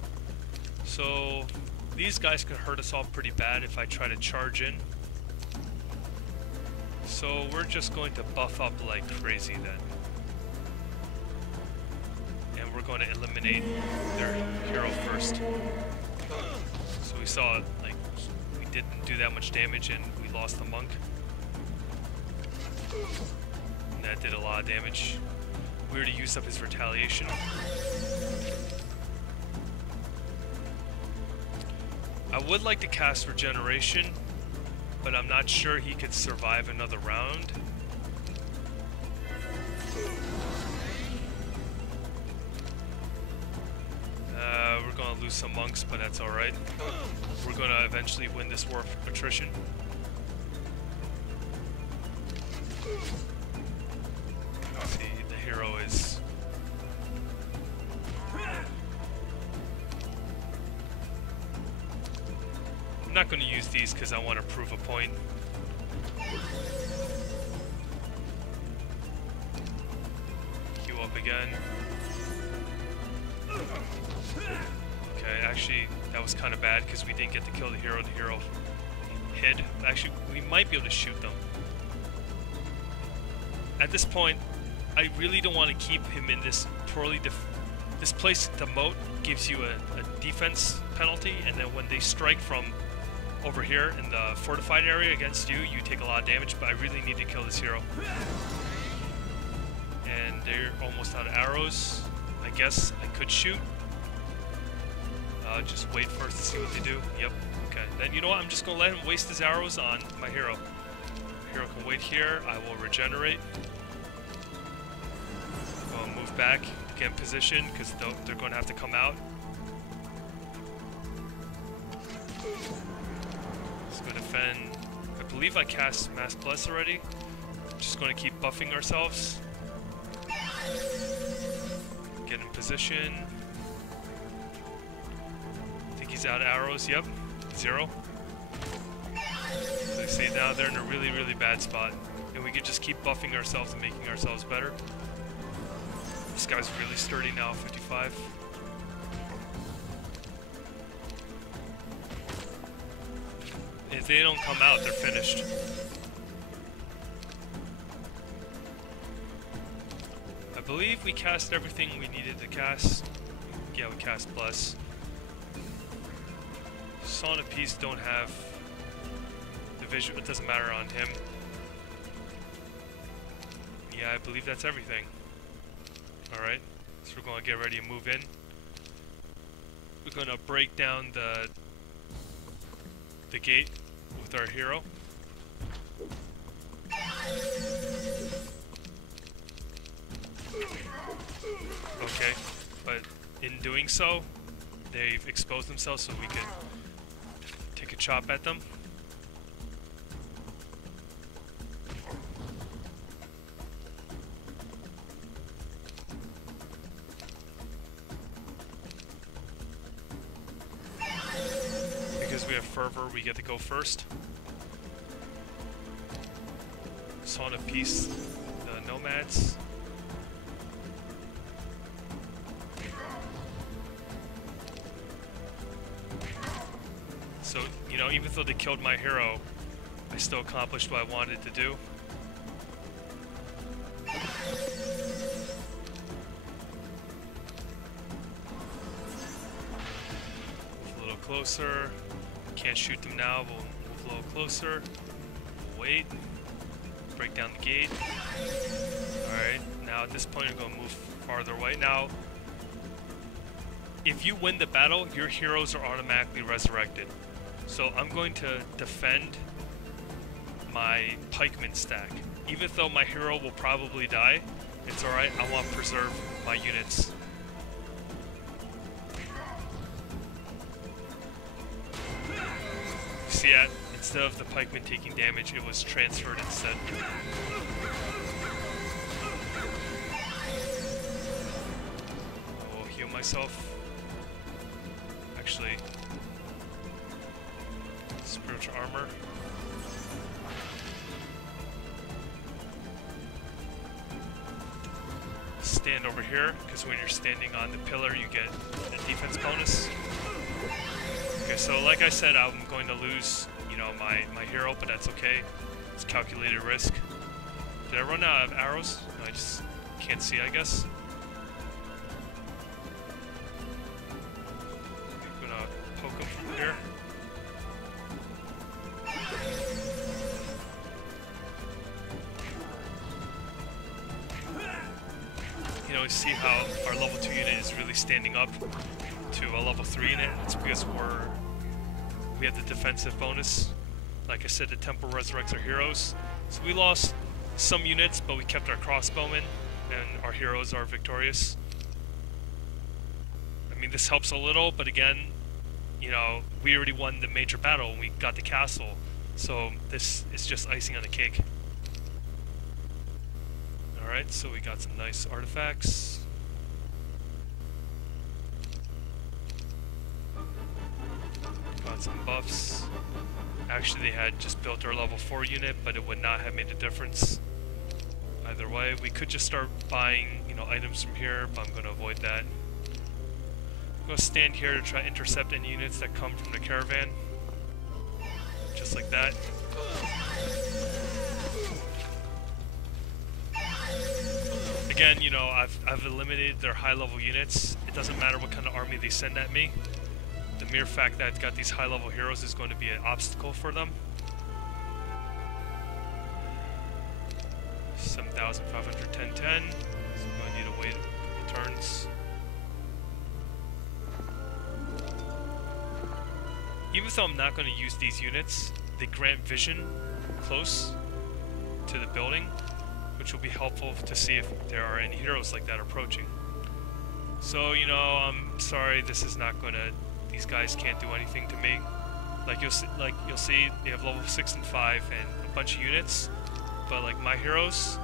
So these guys can hurt us off pretty bad if I try to charge in. So we're just going to buff up like crazy then. And we're going to eliminate their hero first. So we saw, like, we didn't do that much damage and we lost the monk. That did a lot of damage. We already used up his retaliation. I would like to cast Regeneration, but I'm not sure he could survive another round. We're gonna lose some monks, but that's alright. We're gonna eventually win this war of attrition. Is I'm not going to use these because I want to prove a point. Queue up again. Okay, actually that was kind of bad because we didn't get to kill the hero. The hero hid. Actually, we might be able to shoot them. At this point, I really don't want to keep him in this poorly this place. The moat gives you a defense penalty, and then when they strike from over here in the fortified area against you, you take a lot of damage, but I really need to kill this hero. And they're almost out of arrows. I guess I could shoot. Just wait first to see what they do. Yep, okay. Then you know what, I'm just going to let him waste his arrows on my hero. Hero can wait here, I will regenerate. Move back, get in position, because they're going to have to come out. Let's go defend. I believe I cast Mass Bless already. Just going to keep buffing ourselves. Get in position. I think he's out of arrows. Yep, 0. So you see now they're in a really, really bad spot. And we can just keep buffing ourselves and making ourselves better. This guy's really sturdy now, 55. If they don't come out, they're finished. I believe we cast everything we needed to cast. Yeah, we cast Bless. Son of Peace don't have the visual, it doesn't matter on him. Yeah, I believe that's everything. Alright, so we're going to get ready to move in. We're going to break down the the gate with our hero. Okay, but in doing so, they've exposed themselves so we can take a chop at them. Because we have fervor, we get to go first. Song of Peace, the nomads. So, you know, even though they killed my hero, I still accomplished what I wanted to do. Move a little closer. Can't shoot them now, we'll move a little closer. Wait. Break down the gate. Alright, now at this point I'm going to move farther away. Now, if you win the battle, your heroes are automatically resurrected. So I'm going to defend my pikeman stack. Even though my hero will probably die, it's alright, I want to preserve my units. See that? Instead of the pikeman taking damage, it was transferred instead. I will heal myself. Actually, spiritual armor. Stand over here, because when you're standing on the pillar, you get a defense bonus. Okay, so like I said, I'm going to lose, you know, my hero, but that's okay. It's calculated risk. Did I run out of arrows? No, I just can't see, I guess. I'm gonna poke him from here. You know, see how our level 2 unit is really standing up to a level 3 unit. It's because we have the defensive bonus. Like I said, the temple resurrects our heroes. So we lost some units, but we kept our crossbowmen, and our heroes are victorious. I mean, this helps a little, but again, you know, we already won the major battle and we got the castle. So this is just icing on the cake. Alright, so we got some nice artifacts. Got some buffs. Actually, they had just built our level 4 unit, but it would not have made a difference. Either way, we could just start buying, you know, items from here, but I'm going to avoid that. I'm going to stand here to try to intercept any units that come from the caravan. Just like that. Again, you know, I've eliminated their high-level units. It doesn't matter what kind of army they send at me. The mere fact that I've got these high-level heroes is going to be an obstacle for them. 7,510, 10. So I'm going to need to wait a couple turns. Even though I'm not going to use these units, they grant vision close to the building, which will be helpful to see if there are any heroes like that approaching. So, you know, I'm sorry, this is not going to... These guys can't do anything to me. Like you'll see, they have level 6 and 5 and a bunch of units, but like my heroes,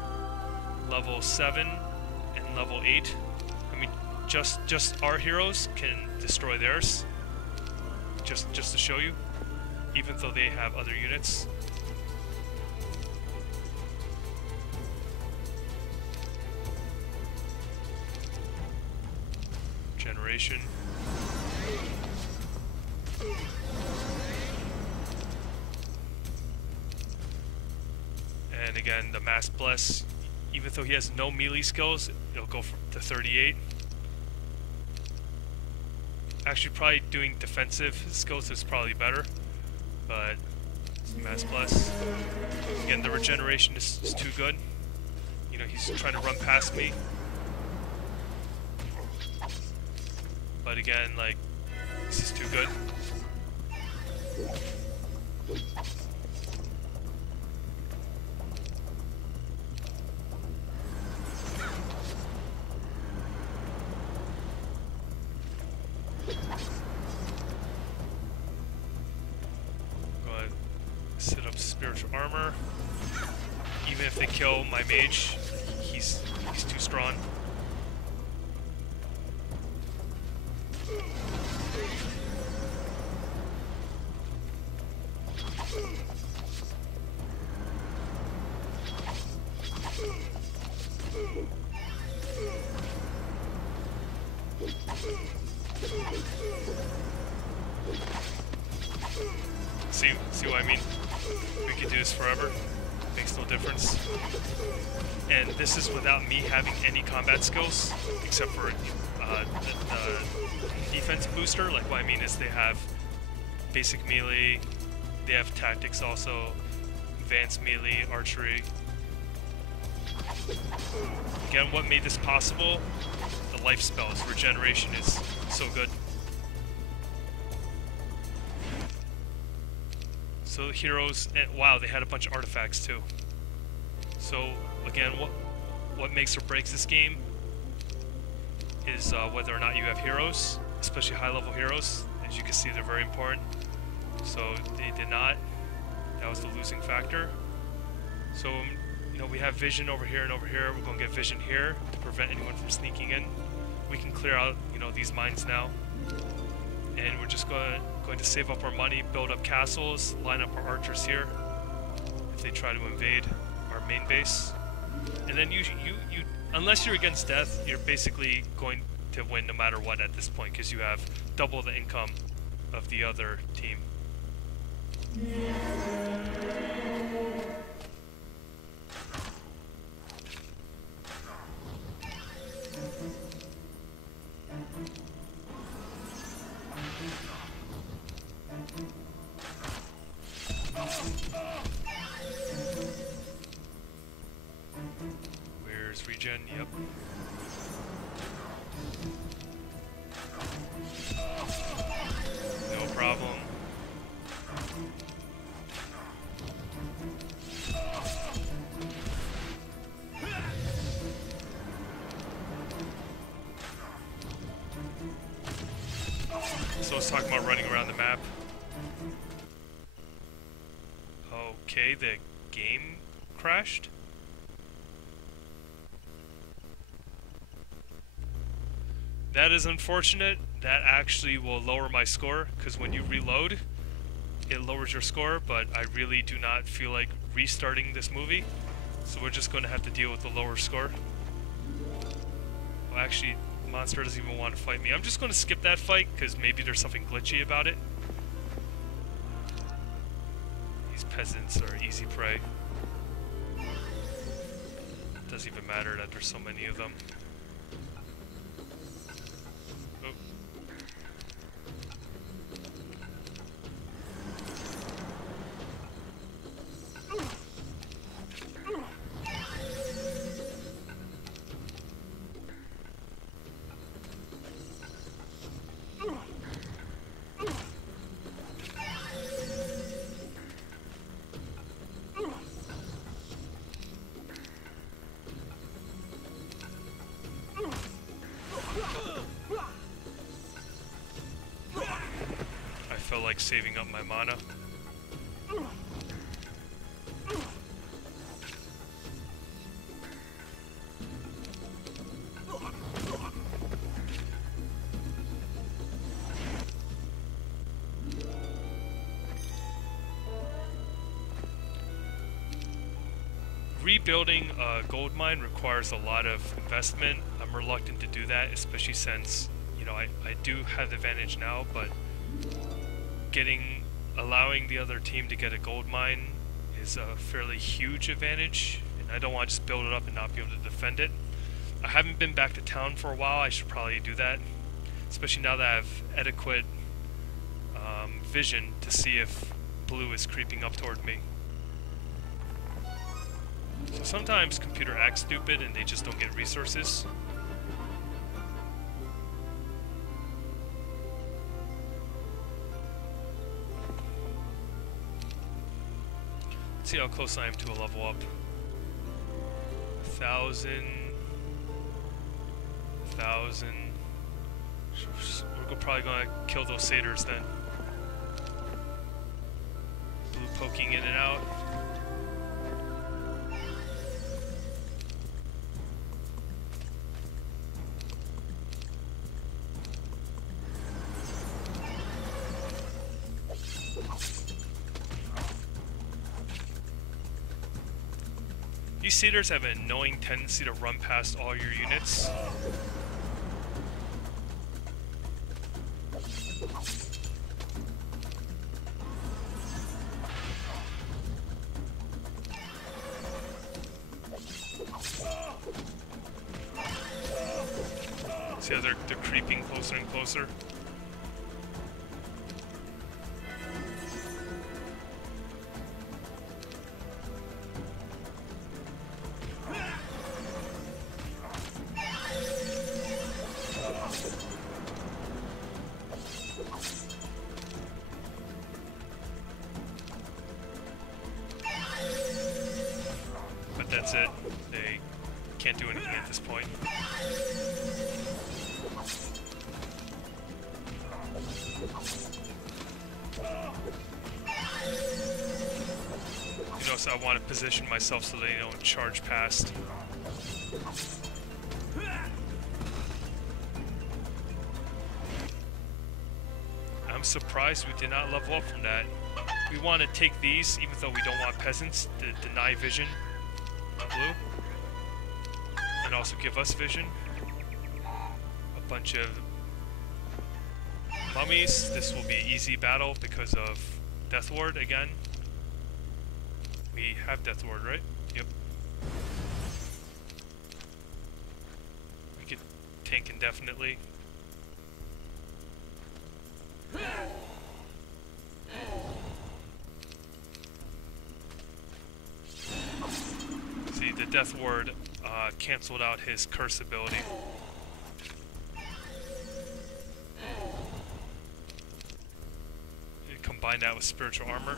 level 7 and level 8. I mean, just our heroes can destroy theirs. Just to show you, even though they have other units. Generation. And again, the Mass Bless, even though he has no melee skills, it'll go to 38. Actually, probably doing defensive skills is probably better, but Mass Bless. Again, the regeneration is too good. You know, he's trying to run past me. But again, like, this is too good. spiritual armor. Even if they kill my mage, he's too strong. See what I mean? We could do this forever. Makes no difference. And this is without me having any combat skills, except for the defense booster. Like, what I mean is they have basic melee, they have tactics also, advanced melee, archery. Again, what made this possible? The life spells. Regeneration is so good. So the heroes, and wow, they had a bunch of artifacts too. So again, what makes or breaks this game is whether or not you have heroes, especially high-level heroes. As you can see, they're very important. So they did not. That was the losing factor. So you know, we have vision over here and over here. We're going to get vision here to prevent anyone from sneaking in. We can clear out, you know, these mines now, and we're just going to save up our money, build up castles, line up our archers here if they try to invade our main base. And then you unless you're against death, you're basically going to win no matter what at this point, because you have double the income of the other team. Where's regen? Yep. No problem. So let's talk about running around the map. Okay, the game crashed. That is unfortunate. That actually will lower my score, because when you reload, it lowers your score, but I really do not feel like restarting this movie, so we're just going to have to deal with the lower score. Well, actually, the monster doesn't even want to fight me. I'm just going to skip that fight, because maybe there's something glitchy about it. These peasants are easy prey. It doesn't even matter that there's so many of them. I felt like saving up my mana. Rebuilding a gold mine requires a lot of investment. I'm reluctant to do that, especially since, you know, I do have the advantage now, but allowing the other team to get a gold mine is a fairly huge advantage, and I don't want to just build it up and not be able to defend it. I haven't been back to town for a while. I should probably do that, especially now that I have adequate vision to see if blue is creeping up toward me. So sometimes computer acts stupid and they just don't get resources. Let's see how close I am to a level up. 1,000. 1,000. We're probably gonna kill those satyrs then. Blue poking in and out. These satyrs have an annoying tendency to run past all your units. See how they're creeping closer and closer? But that's it. They can't do anything at this point. You know, so I want to position myself so they don't charge past. I'm surprised we did not level up from that. We want to take these, even though we don't want peasants, to deny vision blue. And also give us vision. A bunch of mummies. This will be an easy battle because of Death Ward again. We have Death Ward, right? Yep. We could tank indefinitely. See, the Death Ward canceled out his curse ability. You combine that with spiritual armor.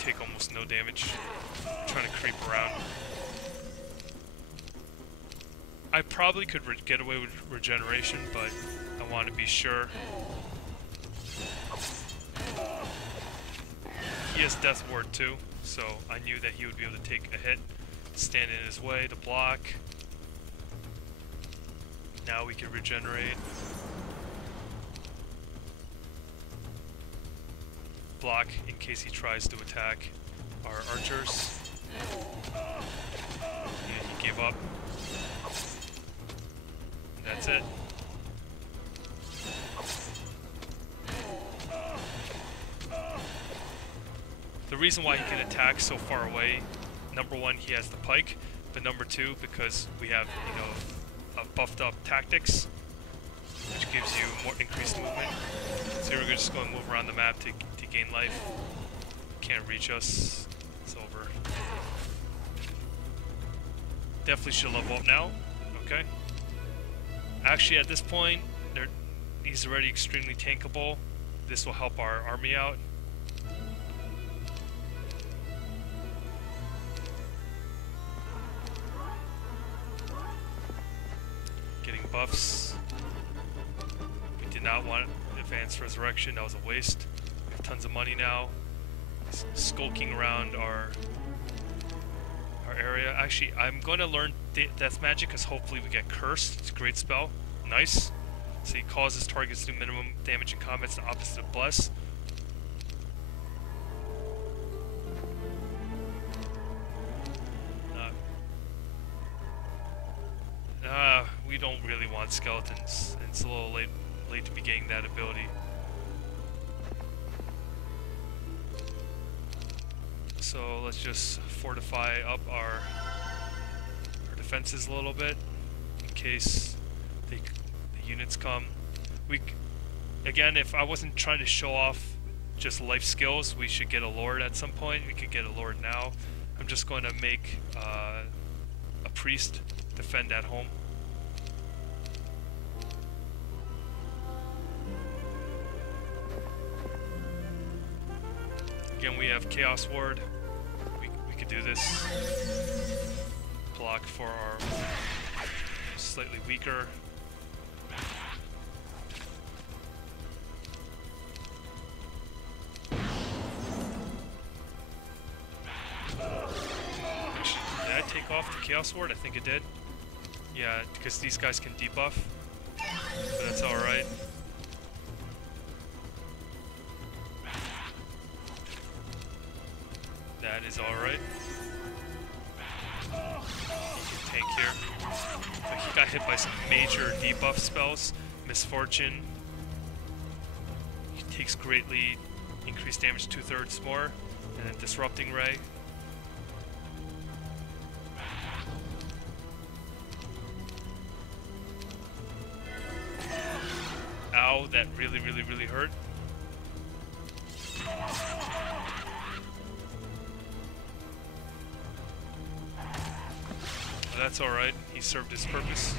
Take almost no damage. Trying to creep around. I probably could get away with regeneration, but I want to be sure. He has Death Ward too, so I knew that he would be able to take a hit, stand in his way to block. Now we can regenerate. Block in case he tries to attack our archers. And he gave up. And that's it. The reason why he can attack so far away, number one, he has the pike, but number two, because we have, you know, buffed up tactics, which gives you more increased movement. So we're just going to move around the map to gain life. Can't reach us. It's over. Definitely should level up now. Okay. Actually, at this point, he's already extremely tankable. This will help our army out. Getting buffs. We did not want advanced resurrection. That was a waste. We have tons of money now. Skulking around our area. Actually, I'm going to learn Death Magic because hopefully we get cursed. It's a great spell. Nice. So he causes targets to do minimum damage in combat. It's the opposite of Bless. We don't really want skeletons. It's a little late to be getting that ability. So let's just fortify up our defenses a little bit in case the units come. Again, if I wasn't trying to show off just life skills, we should get a lord at some point. We could get a lord now. I'm just going to make a priest defend at home. Again, we have Chaos Ward. We could do this. Block for our slightly weaker. Actually, did I take off the Chaos Ward? I think it did. Yeah, because these guys can debuff. But that's alright. is alright. Tank here. But he got hit by some major debuff spells. Misfortune. He takes greatly increased damage 2/3 more. And then Disrupting Ray. Ow, that really, really, really hurt. But that's alright, he served his purpose.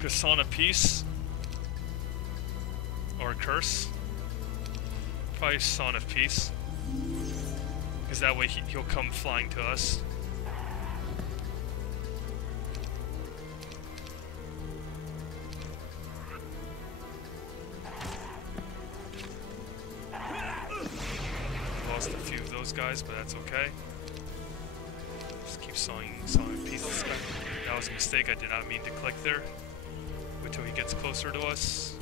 Kasana Peace. Or Curse. Probably Son of Peace. Because that way he'll come flying to us. Lost a few of those guys, but that's okay. Just keep sawing pieces. That was a mistake, I did not mean to click there. Wait till he gets closer to us.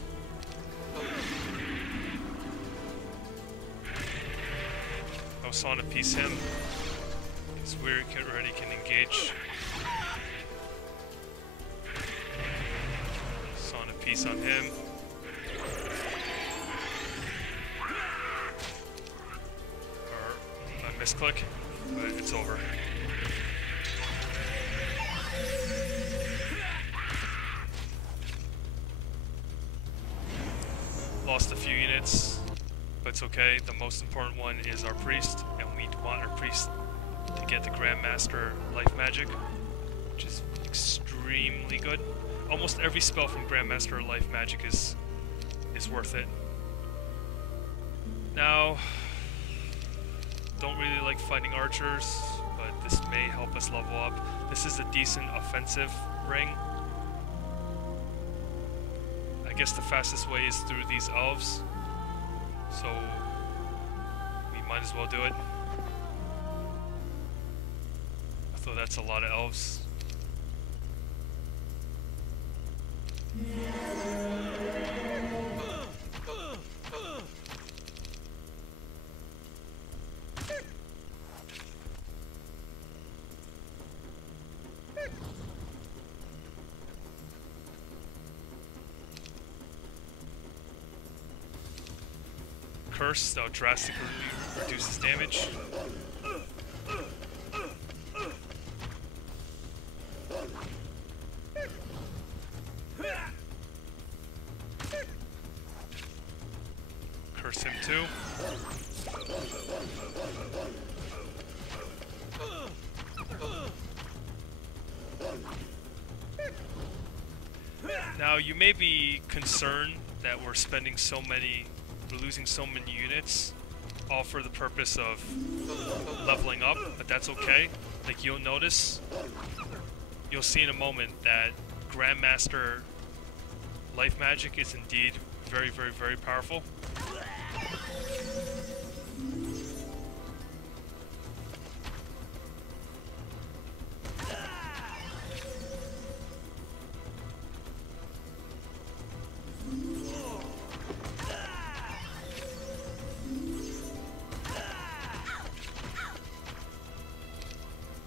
I'll Son of Peace him. Because we already can engage. Son of Peace on him. Or I misclick, but it's over. Lost a few units, but it's okay. The most important one is our priest, and we want our priest to get the Grandmaster Life Magic, which is extremely good. Almost every spell from Grandmaster Life Magic is worth it. Now, don't really like fighting archers, but this may help us level up. This is a decent offensive ring. I guess the fastest way is through these elves, so we might as well do it. Although that's a lot of elves. Curse, that drastically reduces damage. Curse him too. Now you may be concerned that we're losing so many units, all for the purpose of leveling up, but that's okay. Like you'll see in a moment that Grandmaster Life Magic is indeed very, very, very powerful.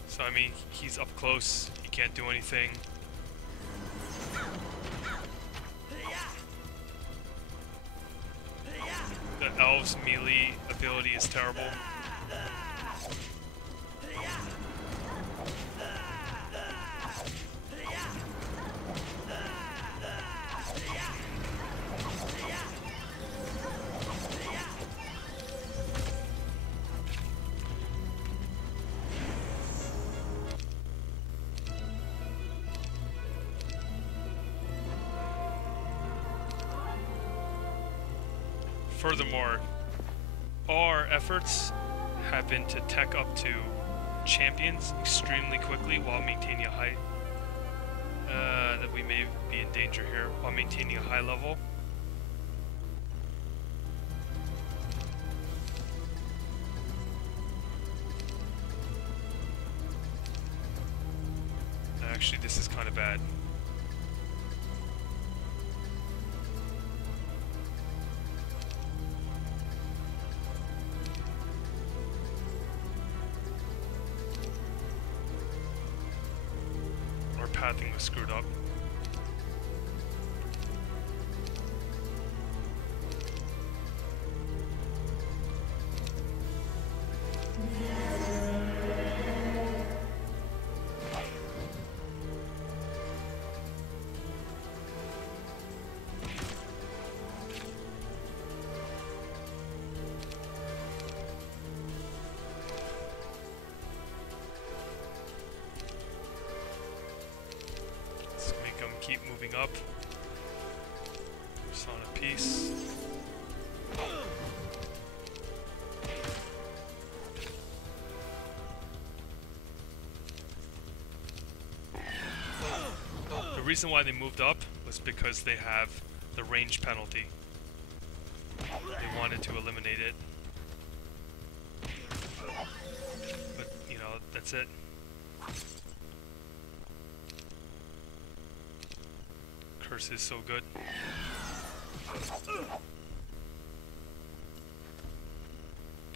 So I mean, he's up close, he can't do anything. The elf's melee ability is terrible. Furthermore, all our efforts have been to tech up to champions extremely quickly while maintaining a high that we may be in danger here while maintaining a high level. Actually, this is kind of bad. pathing was screwed up. Keep moving up. Just on a piece. The reason why they moved up was because they have the range penalty. They wanted to eliminate it. But, you know, that's it. Curse is so good.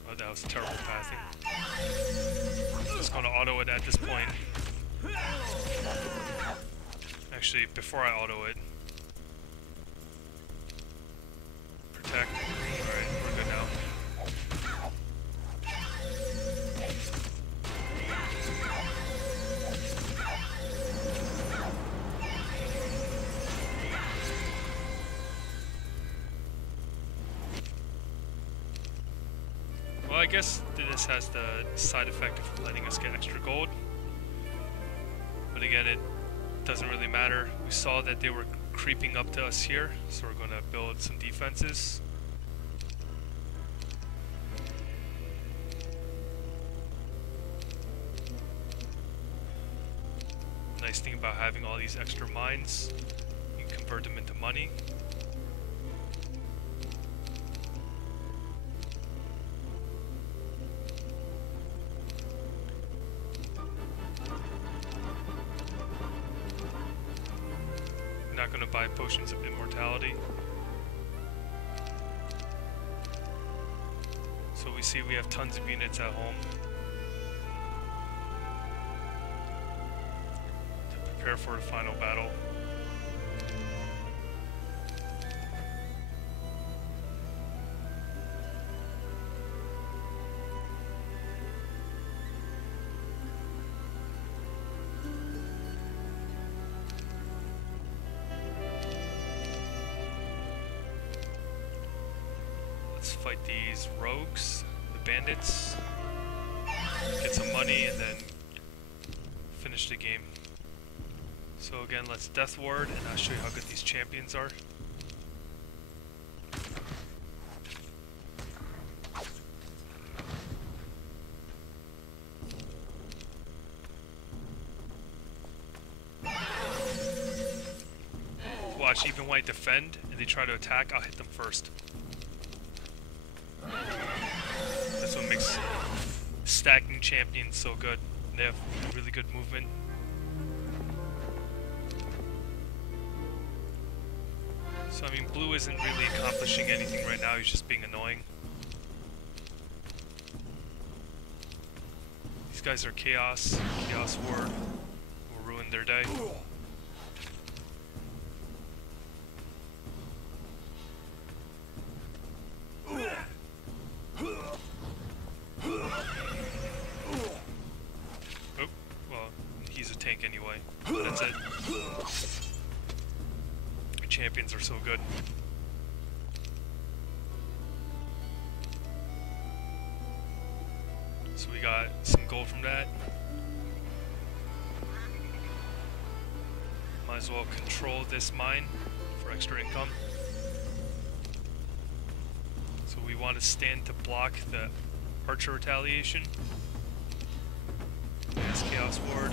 Oh, that was terrible pathing. Just gonna auto it at this point. Actually, before I auto it. Protect. Alright, we're good now. Well, I guess this has the side effect of letting us get extra gold. But again, it doesn't really matter. We saw that they were creeping up to us here, so we're going to build some defenses. Nice thing about having all these extra mines, you can convert them into money. Not going to buy potions of immortality. So we see we have tons of units at home to prepare for the final battle. Fight these rogues, the bandits, get some money, and then finish the game. So again, let's Death Ward, and I'll show you how good these champions are. Watch, even when I defend and they try to attack, I'll hit them first. That's what makes stacking champions so good. They have really good movement. So I mean, blue isn't really accomplishing anything right now, he's just being annoying. These guys are Chaos. Chaos Ward will ruin their day. Anyway, that's it. Champions are so good. So we got some gold from that. Might as well control this mine for extra income. So we want to stand to block the archer retaliation. Yes, Chaos Ward.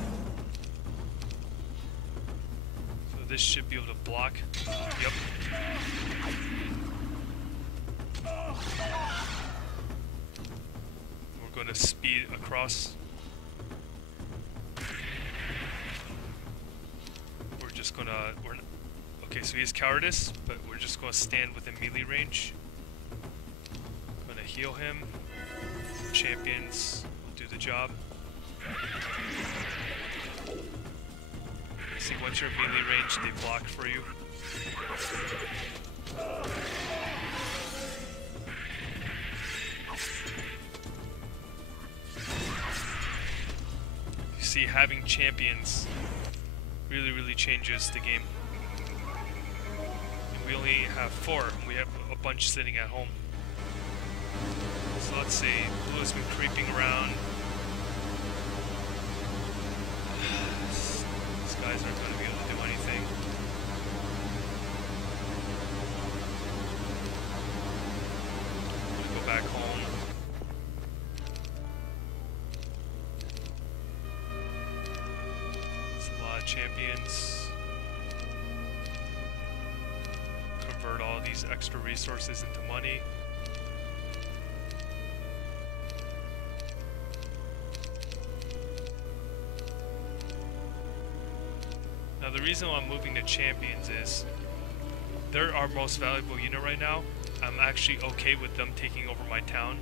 This should be able to block. Yep. We're going to speed across. We're just going to... Okay, so he has cowardice, but we're just going to stand within melee range. Going to heal him. Champions will do the job. See, once you're in melee range, they block for you. You see, having champions really changes the game. And we only have 4. We have a bunch sitting at home. So let's see. Blue has been creeping around. These guys aren't going to be able to do anything. I'm going to go back home. There's a lot of champions. Convert all these extra resources into money. Now the reason why I'm moving to champions is they're our most valuable unit right now. I'm actually okay with them taking over my town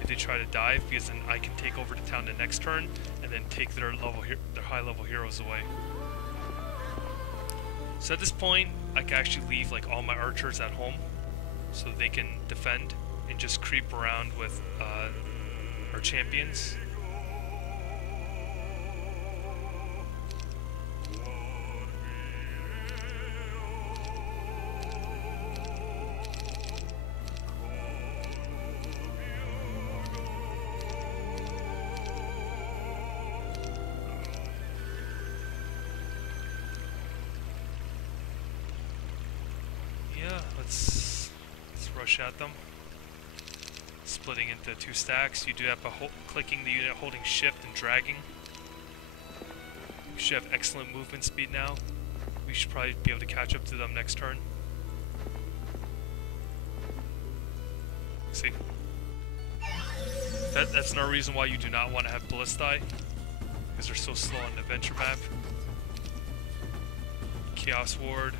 if they try to dive, because then I can take over the town the next turn and then take their high level heroes away. So at this point, I can actually leave like all my archers at home so they can defend and just creep around with our champions. Let's rush at them. Splitting into 2 stacks. You do that by clicking the unit, holding shift and dragging. We should have excellent movement speed now. We should probably be able to catch up to them next turn. See? That's another reason why you do not want to have Ballistae, because they're so slow on the adventure map. Chaos Ward.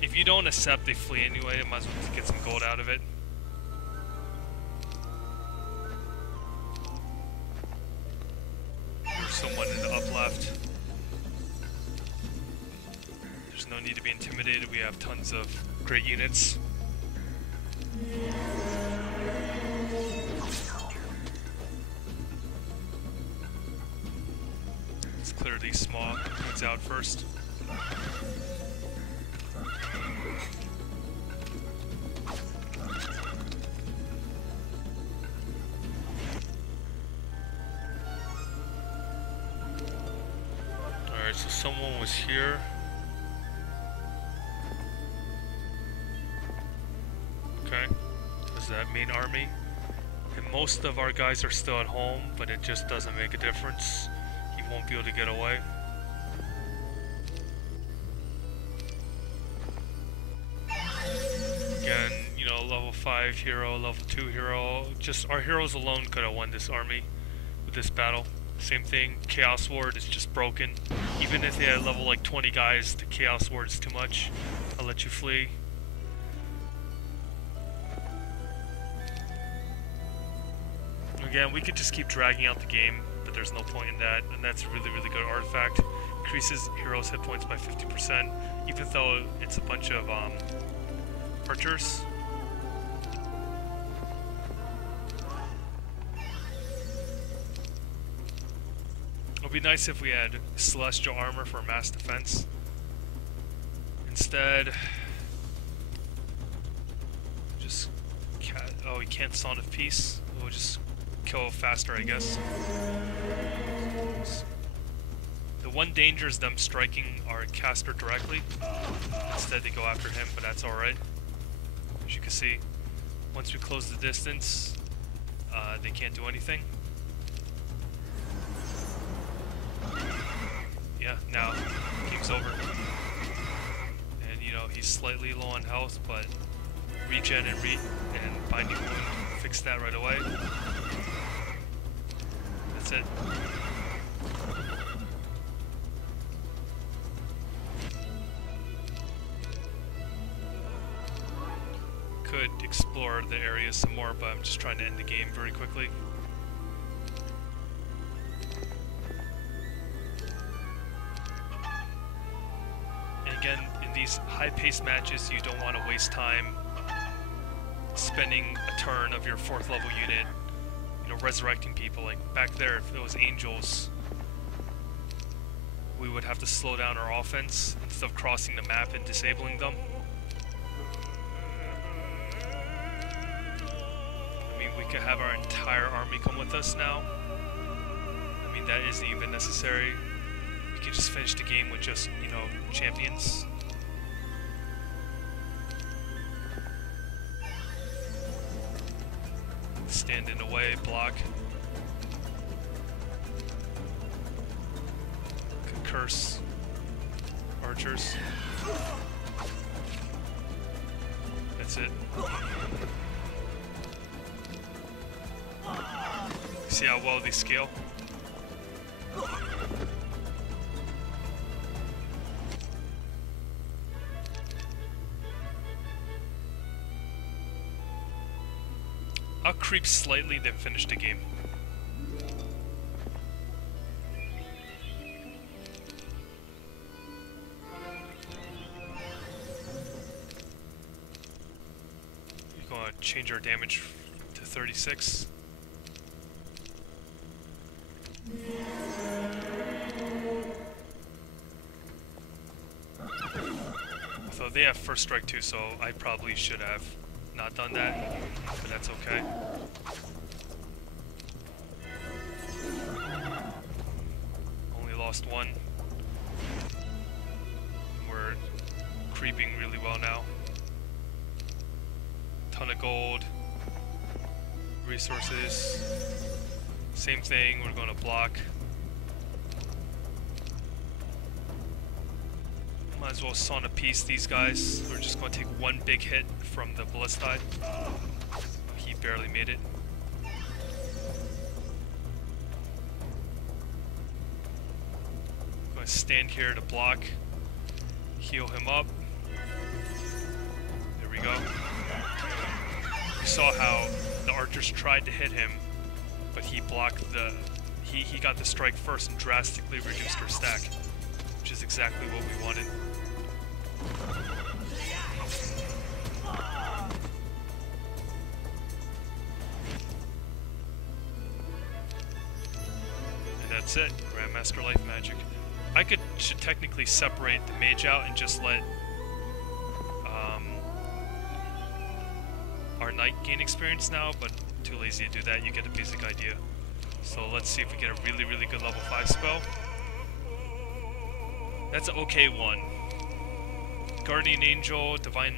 If you don't accept a flee anyway, I might as well get some gold out of it. There's someone in the up left. There's no need to be intimidated. We have tons of great units. Let's clear these small units out first. Alright, so someone was here. Okay, was that main army? And most of our guys are still at home, but it just doesn't make a difference. He won't be able to get away. Again, you know, level 5 hero, level 2 hero. Just our heroes alone could have won this army with this battle. Same thing, Chaos Ward is just broken. Even if they had level like 20 guys, the Chaos Ward is too much. I'll let you flee. Again, we could just keep dragging out the game, but there's no point in that, and that's a really good artifact. Increases heroes' hit points by 50%, even though it's a bunch of archers. It would be nice if we had celestial armor for mass defense. Instead, just oh, he can't Song of Peace. We'll just kill faster, I guess. The one danger is them striking our caster directly. Instead, they go after him, but that's alright. As you can see, once we close the distance, they can't do anything. Yeah, now game's over. And you know, he's slightly low on health, but regen and binding wound fix that right away. That's it. Could explore the area some more, but I'm just trying to end the game very quickly. in these high-paced matches, you don't want to waste time spending a turn of your 4th level unit, you know, resurrecting people. Like back there, if it was angels, we would have to slow down our offense instead of crossing the map and disabling them. I mean, we could have our entire army come with us now. I mean, that isn't even necessary. We could just finish the game with just, you know, champions. Stand in the way, block. Could curse archers. That's it. See how well they scale? I'll creep slightly, then finish the game. You're gonna change our damage to 36. So they have first strike too, so I probably should have not done that, but that's okay. Only lost one. We're creeping really well now. Ton of gold. Resources. Same thing, we're going to block. Might as well sauna piece these guys. We're just going to take one big hit from the ballistide. He barely made it. I'm going to stand here to block. Heal him up. There we go. You saw how the archers tried to hit him, but he blocked the... He got the strike first and drastically reduced our stack, which is exactly what we wanted. That's it. Grandmaster Life Magic. I should technically separate the mage out and just let our knight gain experience now, but too lazy to do that. You get the basic idea. So let's see if we get a really, really good level 5 spell. That's an okay one. Guardian Angel, Divine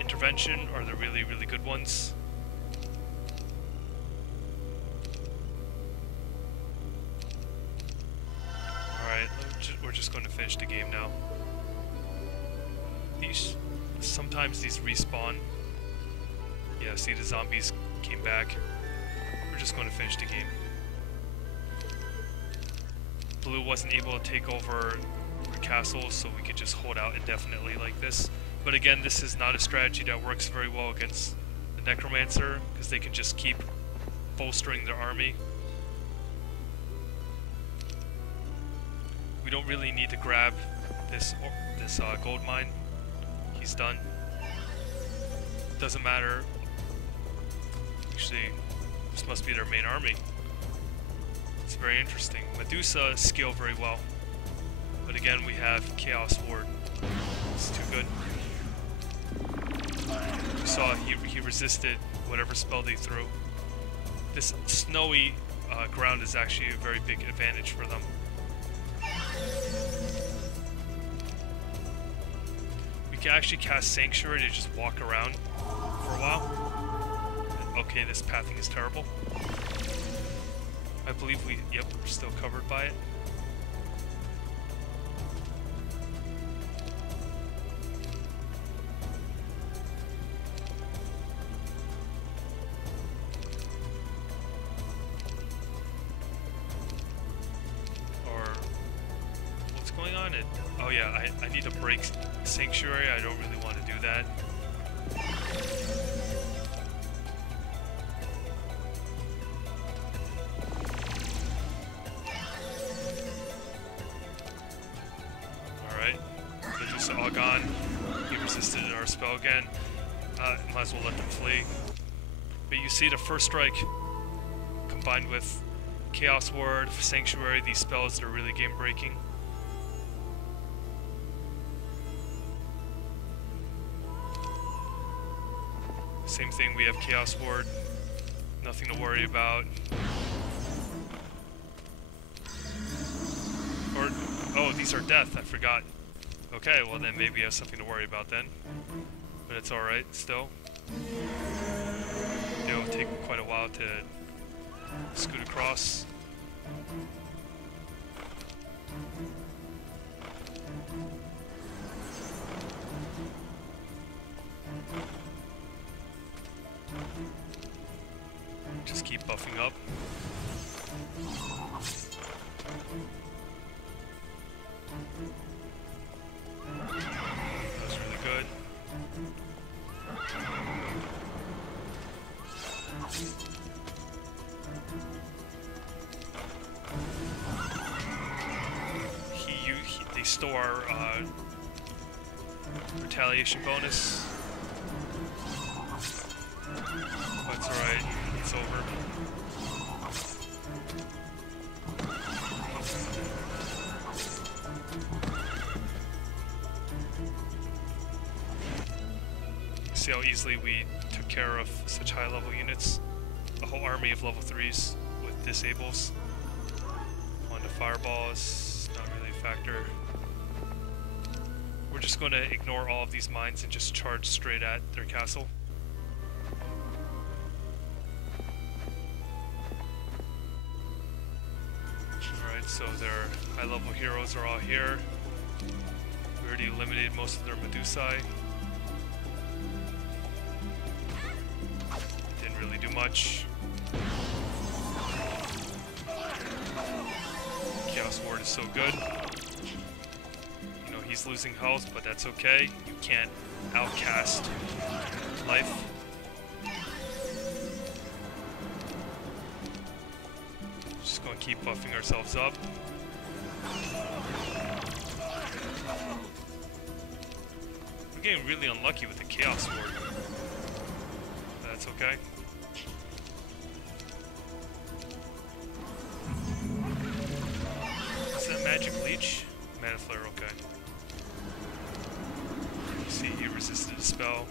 Intervention are the really, really good ones. We're just going to finish the game now. Sometimes these respawn. Yeah, see, the zombies came back. We're just going to finish the game. Blue wasn't able to take over the castle, so we could just hold out indefinitely like this. But again, this is not a strategy that works very well against the Necromancer, because they can just keep bolstering their army. We don't really need to grab this gold mine. He's done. Doesn't matter. Actually, this must be their main army. It's very interesting. Medusa scale very well, but again we have Chaos Ward. It's too good. You saw he resisted whatever spell they threw. This snowy ground is actually a very big advantage for them. We can actually cast Sanctuary to just walk around for a while. Okay, this pathing is terrible. I believe yep, we're still covered by it. Oh yeah, I need to break Sanctuary. I don't really want to do that. Alright. Medusa Argon. He resisted our spell again. Might as well let them flee. But you see the first strike combined with Chaos Ward, Sanctuary, these spells that are really game breaking. Same thing, we have Chaos Ward, nothing to worry about. Or, oh, these are death, I forgot. Okay, well then maybe I have something to worry about then. But it's alright, still. It'll take quite a while to scoot across. Just keep buffing up. That was really good. They stole our retaliation bonus. That's alright, it's over. See how easily we took care of such high level units? A whole army of level 3s with disables. On the fireballs, not really a factor. We're just going to ignore all of these mines and just charge straight at their castle. Alright, so their high level heroes are all here. We already eliminated most of their Medusae. Didn't really do much. Chaos Ward is so good. You know, he's losing health, but that's okay. You can't outcast life. Just gonna keep buffing ourselves up. We're getting really unlucky with the Chaos Ward. That's okay. Is that Magic Leech? Mana Flare, okay. You see, he resisted a spell.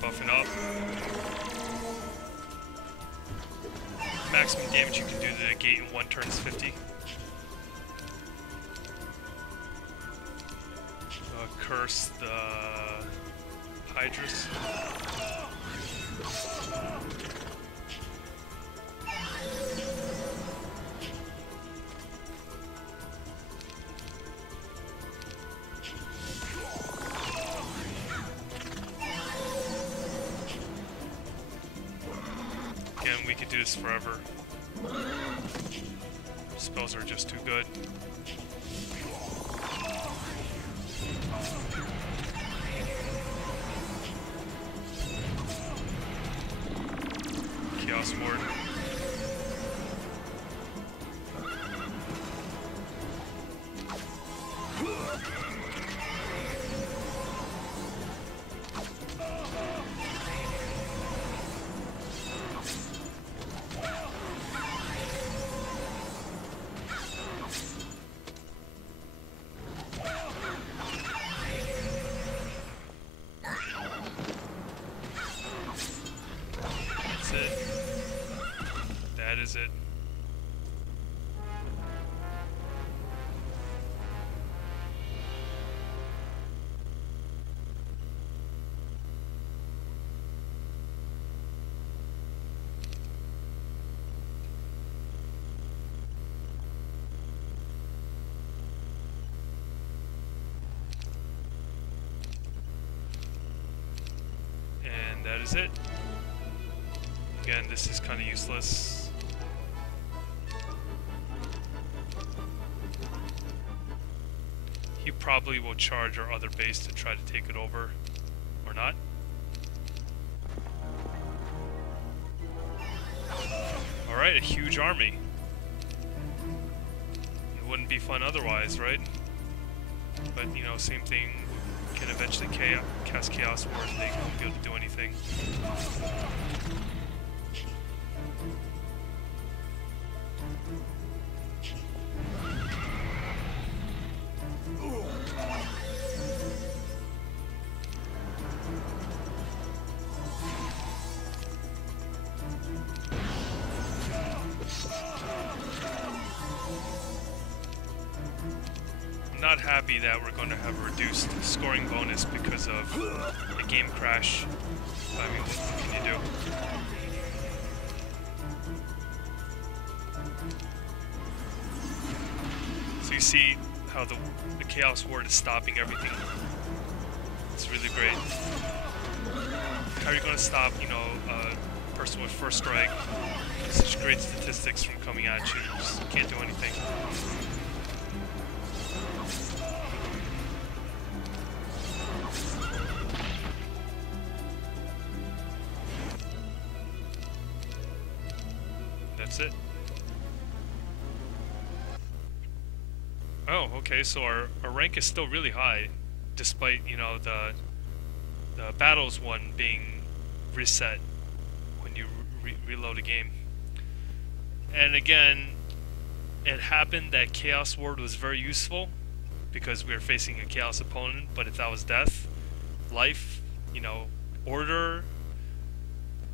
Buffing up. Maximum damage you can do to the gate in one turn is 50. Curse the Hydras. Again, we could do this forever. Spells are just too good. Chaos Ward. That is it. And that is it. Again, this is kind of useless. He probably will charge our other base to try to take it over. Or not. Alright, a huge army. It wouldn't be fun otherwise, right? But, you know, same thing, can eventually cast Chaos Wars and they won't be able to do anything. Not happy that we're going to have a reduced scoring bonus because of a game crash. I mean, what can you do? So you see how the Chaos Ward is stopping everything. It's really great. How are you going to stop, you know, a person with first strike? Such great statistics from coming at you. You just can't do anything. That's it. Oh, okay, so our rank is still really high, despite, you know, the battles one being reset when you reload a game. And again, it happened that Chaos Ward was very useful because we were facing a Chaos opponent, but if that was death, life, you know, order,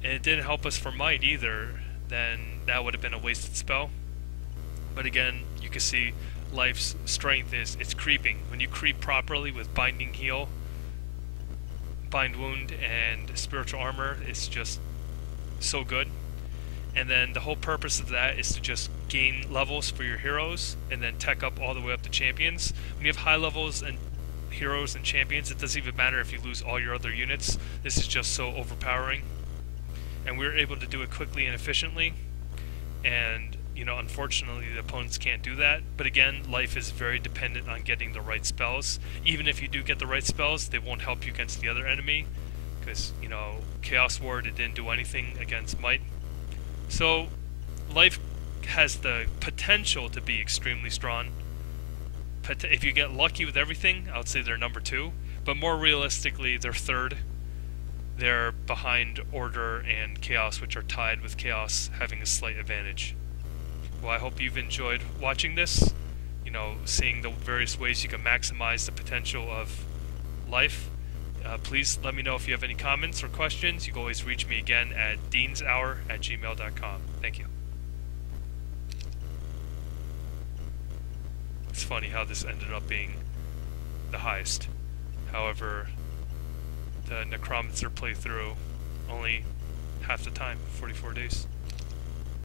and it didn't help us for might either, then that would have been a wasted spell. But again, you can see life's strength it's creeping. When you creep properly with binding heal, bind wound, and spiritual armor, it's just so good. And then the whole purpose of that is to just gain levels for your heroes and then tech up all the way up to champions. When you have high levels and heroes and champions, it doesn't even matter if you lose all your other units. This is just so overpowering. And we were able to do it quickly and efficiently. And, you know, unfortunately the opponents can't do that. But again, life is very dependent on getting the right spells. Even if you do get the right spells, they won't help you against the other enemy. Because, you know, Chaos Ward, it didn't do anything against might. So, life has the potential to be extremely strong. If you get lucky with everything, I would say they're number 2. But more realistically, they're 3rd. They're behind Order and Chaos, which are tied with Chaos having a slight advantage. Well, I hope you've enjoyed watching this. You know, seeing the various ways you can maximize the potential of life. Please let me know if you have any comments or questions. You can always reach me again at DeansHour@gmail.com. Thank you. It's funny how this ended up being the highest. However, the Necromancer playthrough only half the time, 44 days.